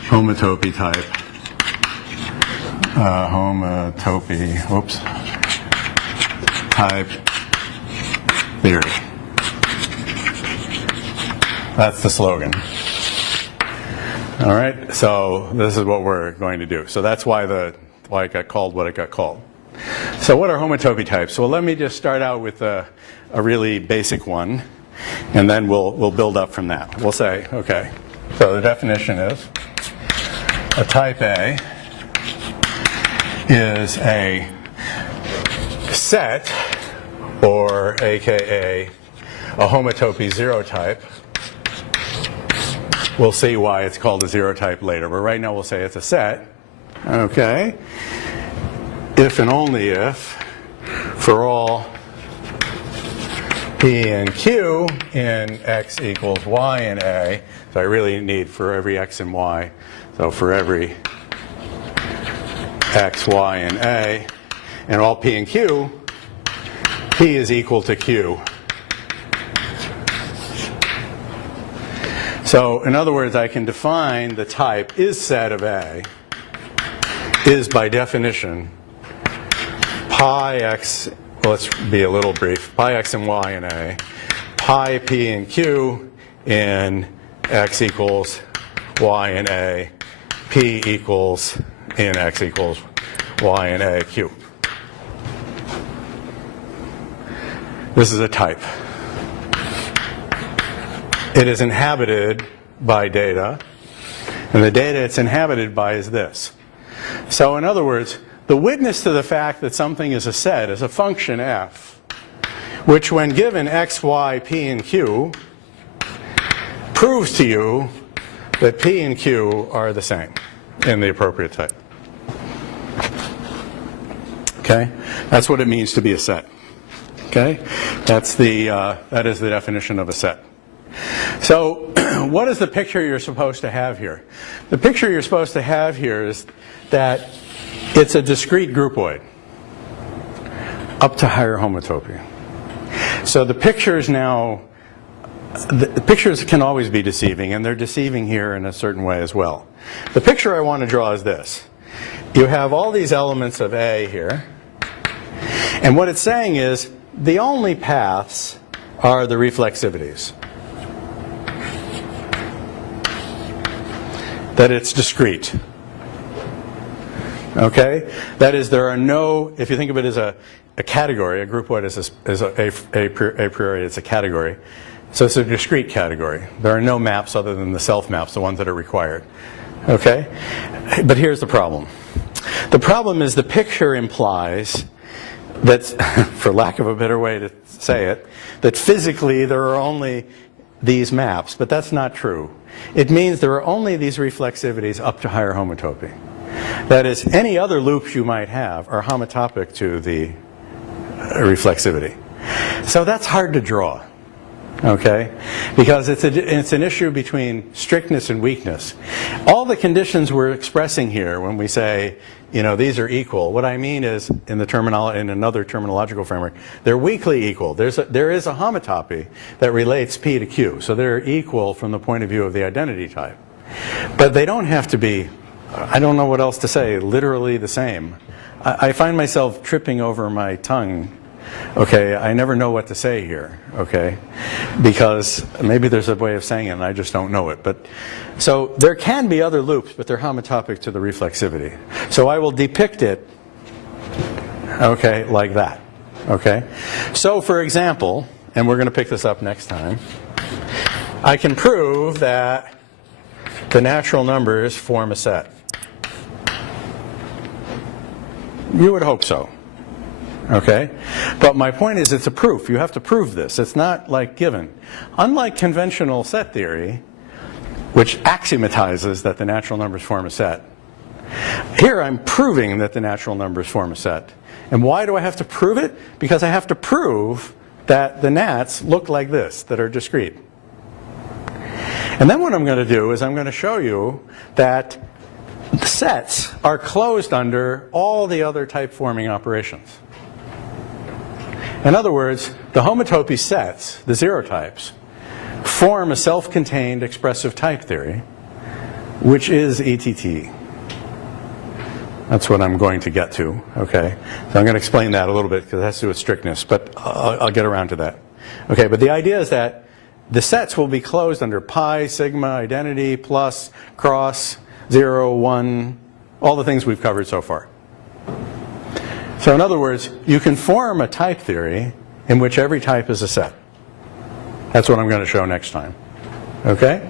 homotopy type. Type theory. That's the slogan. All right, so this is what we're going to do. So that's why it got called what it got called. So what are homotopy types? Well, let me just start out with a really basic one, and then we'll build up from that. We'll say, okay, so the definition is a type A is a set, or AKA a homotopy zero type. We'll see why it's called a zero type later, but right now we'll say it's a set. Okay. If and only if for all P and Q in X equals Y in A, so I really need for every X and Y, so for every X, Y, and A, and all P and Q, P is equal to Q. So in other words, I can define the type is set of A is by definition pi x, well, let's be a little brief, pi x and y in A, pi p and q in x equals y in A, p equals in x equals y in A q. This is a type. It is inhabited by data, and the data it's inhabited by is this. So in other words, the witness to the fact that something is a set is a function f, which when given x, y, p, and q, proves to you that p and q are the same in the appropriate type. Okay? That's what it means to be a set. Okay? That is the definition of a set. So what is the picture you're supposed to have here? The picture you're supposed to have here is that it's a discrete groupoid up to higher homotopy. So the pictures now, the pictures can always be deceiving, and they're deceiving here in a certain way as well. The picture I want to draw is this. You have all these elements of A here, and what it's saying is the only paths are the reflexivities. That it's discrete. Okay? That is, there are no, if you think of it as a category, a groupoid is a priori, it's a category. So it's a discrete category. There are no maps other than the self maps, the ones that are required. Okay? But here's the problem. The problem is the picture implies that, for lack of a better way to say it, that physically there are only these maps, but that's not true. It means there are only these reflexivities up to higher homotopy. That is, any other loops you might have are homotopic to the reflexivity. So that's hard to draw, okay? Because it's an issue between strictness and weakness. All the conditions we're expressing here when we say, you know, these are equal, what I mean is, in another terminological framework, they're weakly equal. There is a homotopy that relates P to Q, so they're equal from the point of view of the identity type. But they don't have to be, I don't know what else to say, literally the same. I find myself tripping over my tongue. Okay, I never know what to say here, okay? Because maybe there's a way of saying it and I just don't know it. But so there can be other loops, but they're homotopic to the reflexivity. So I will depict it, okay, like that, okay? So for example, and we're going to pick this up next time, I can prove that the natural numbers form a set. You would hope so. Okay? But my point is it's a proof. You have to prove this. It's not like given. Unlike conventional set theory, which axiomatizes that the natural numbers form a set, here I'm proving that the natural numbers form a set. And why do I have to prove it? Because I have to prove that the nats look like this, that are discrete. And then what I'm going to do is I'm going to show you that the sets are closed under all the other type-forming operations. In other words, the homotopy sets, the zero types, form a self-contained expressive type theory, which is ETT. That's what I'm going to get to, okay? So I'm going to explain that a little bit because it has to do with strictness, but I'll get around to that. Okay, but the idea is that the sets will be closed under pi, sigma, identity, plus, cross, 0, 1, all the things we've covered so far. So in other words, you can form a type theory in which every type is a set. That's what I'm going to show next time. Okay?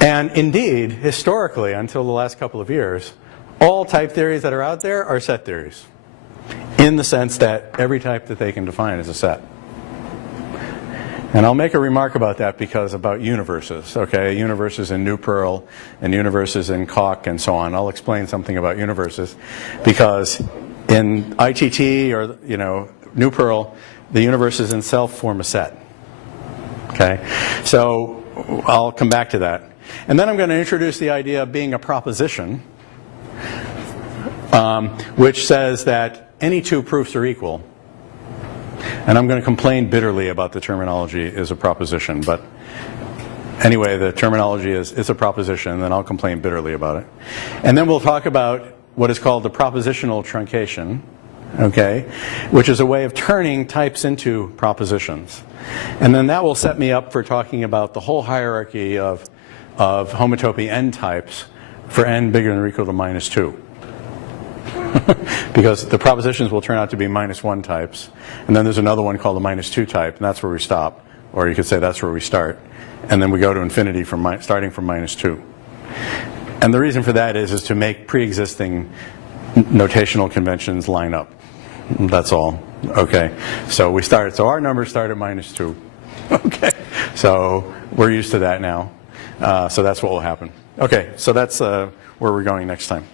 And indeed, historically, until the last couple of years, all type theories that are out there are set theories, in the sense that every type that they can define is a set. And I'll make a remark about that because about universes, okay? Universes in New Pearl and universes in Coq and so on. I'll explain something about universes because in ITT or, you know, New Pearl, the universes in self form a set, okay? So I'll come back to that. And then I'm going to introduce the idea of being a proposition, which says that any two proofs are equal. And I'm going to complain bitterly about the terminology as a proposition, but Anyway, the terminology is it's a proposition, and then I'll complain bitterly about it. And then we'll talk about what is called the propositional truncation, okay, which is a way of turning types into propositions. And then that will set me up for talking about the whole hierarchy of homotopy n types for n bigger than or equal to -2. Because the propositions will turn out to be -1 types, and then there's another one called the -2 type, and that's where we stop. Or you could say that's where we start. And then we go to infinity starting from -2. And the reason for that is to make pre-existing notational conventions line up. That's all. Okay. So our numbers start at -2. Okay. So we're used to that now. So that's what will happen. Okay. So that's where we're going next time.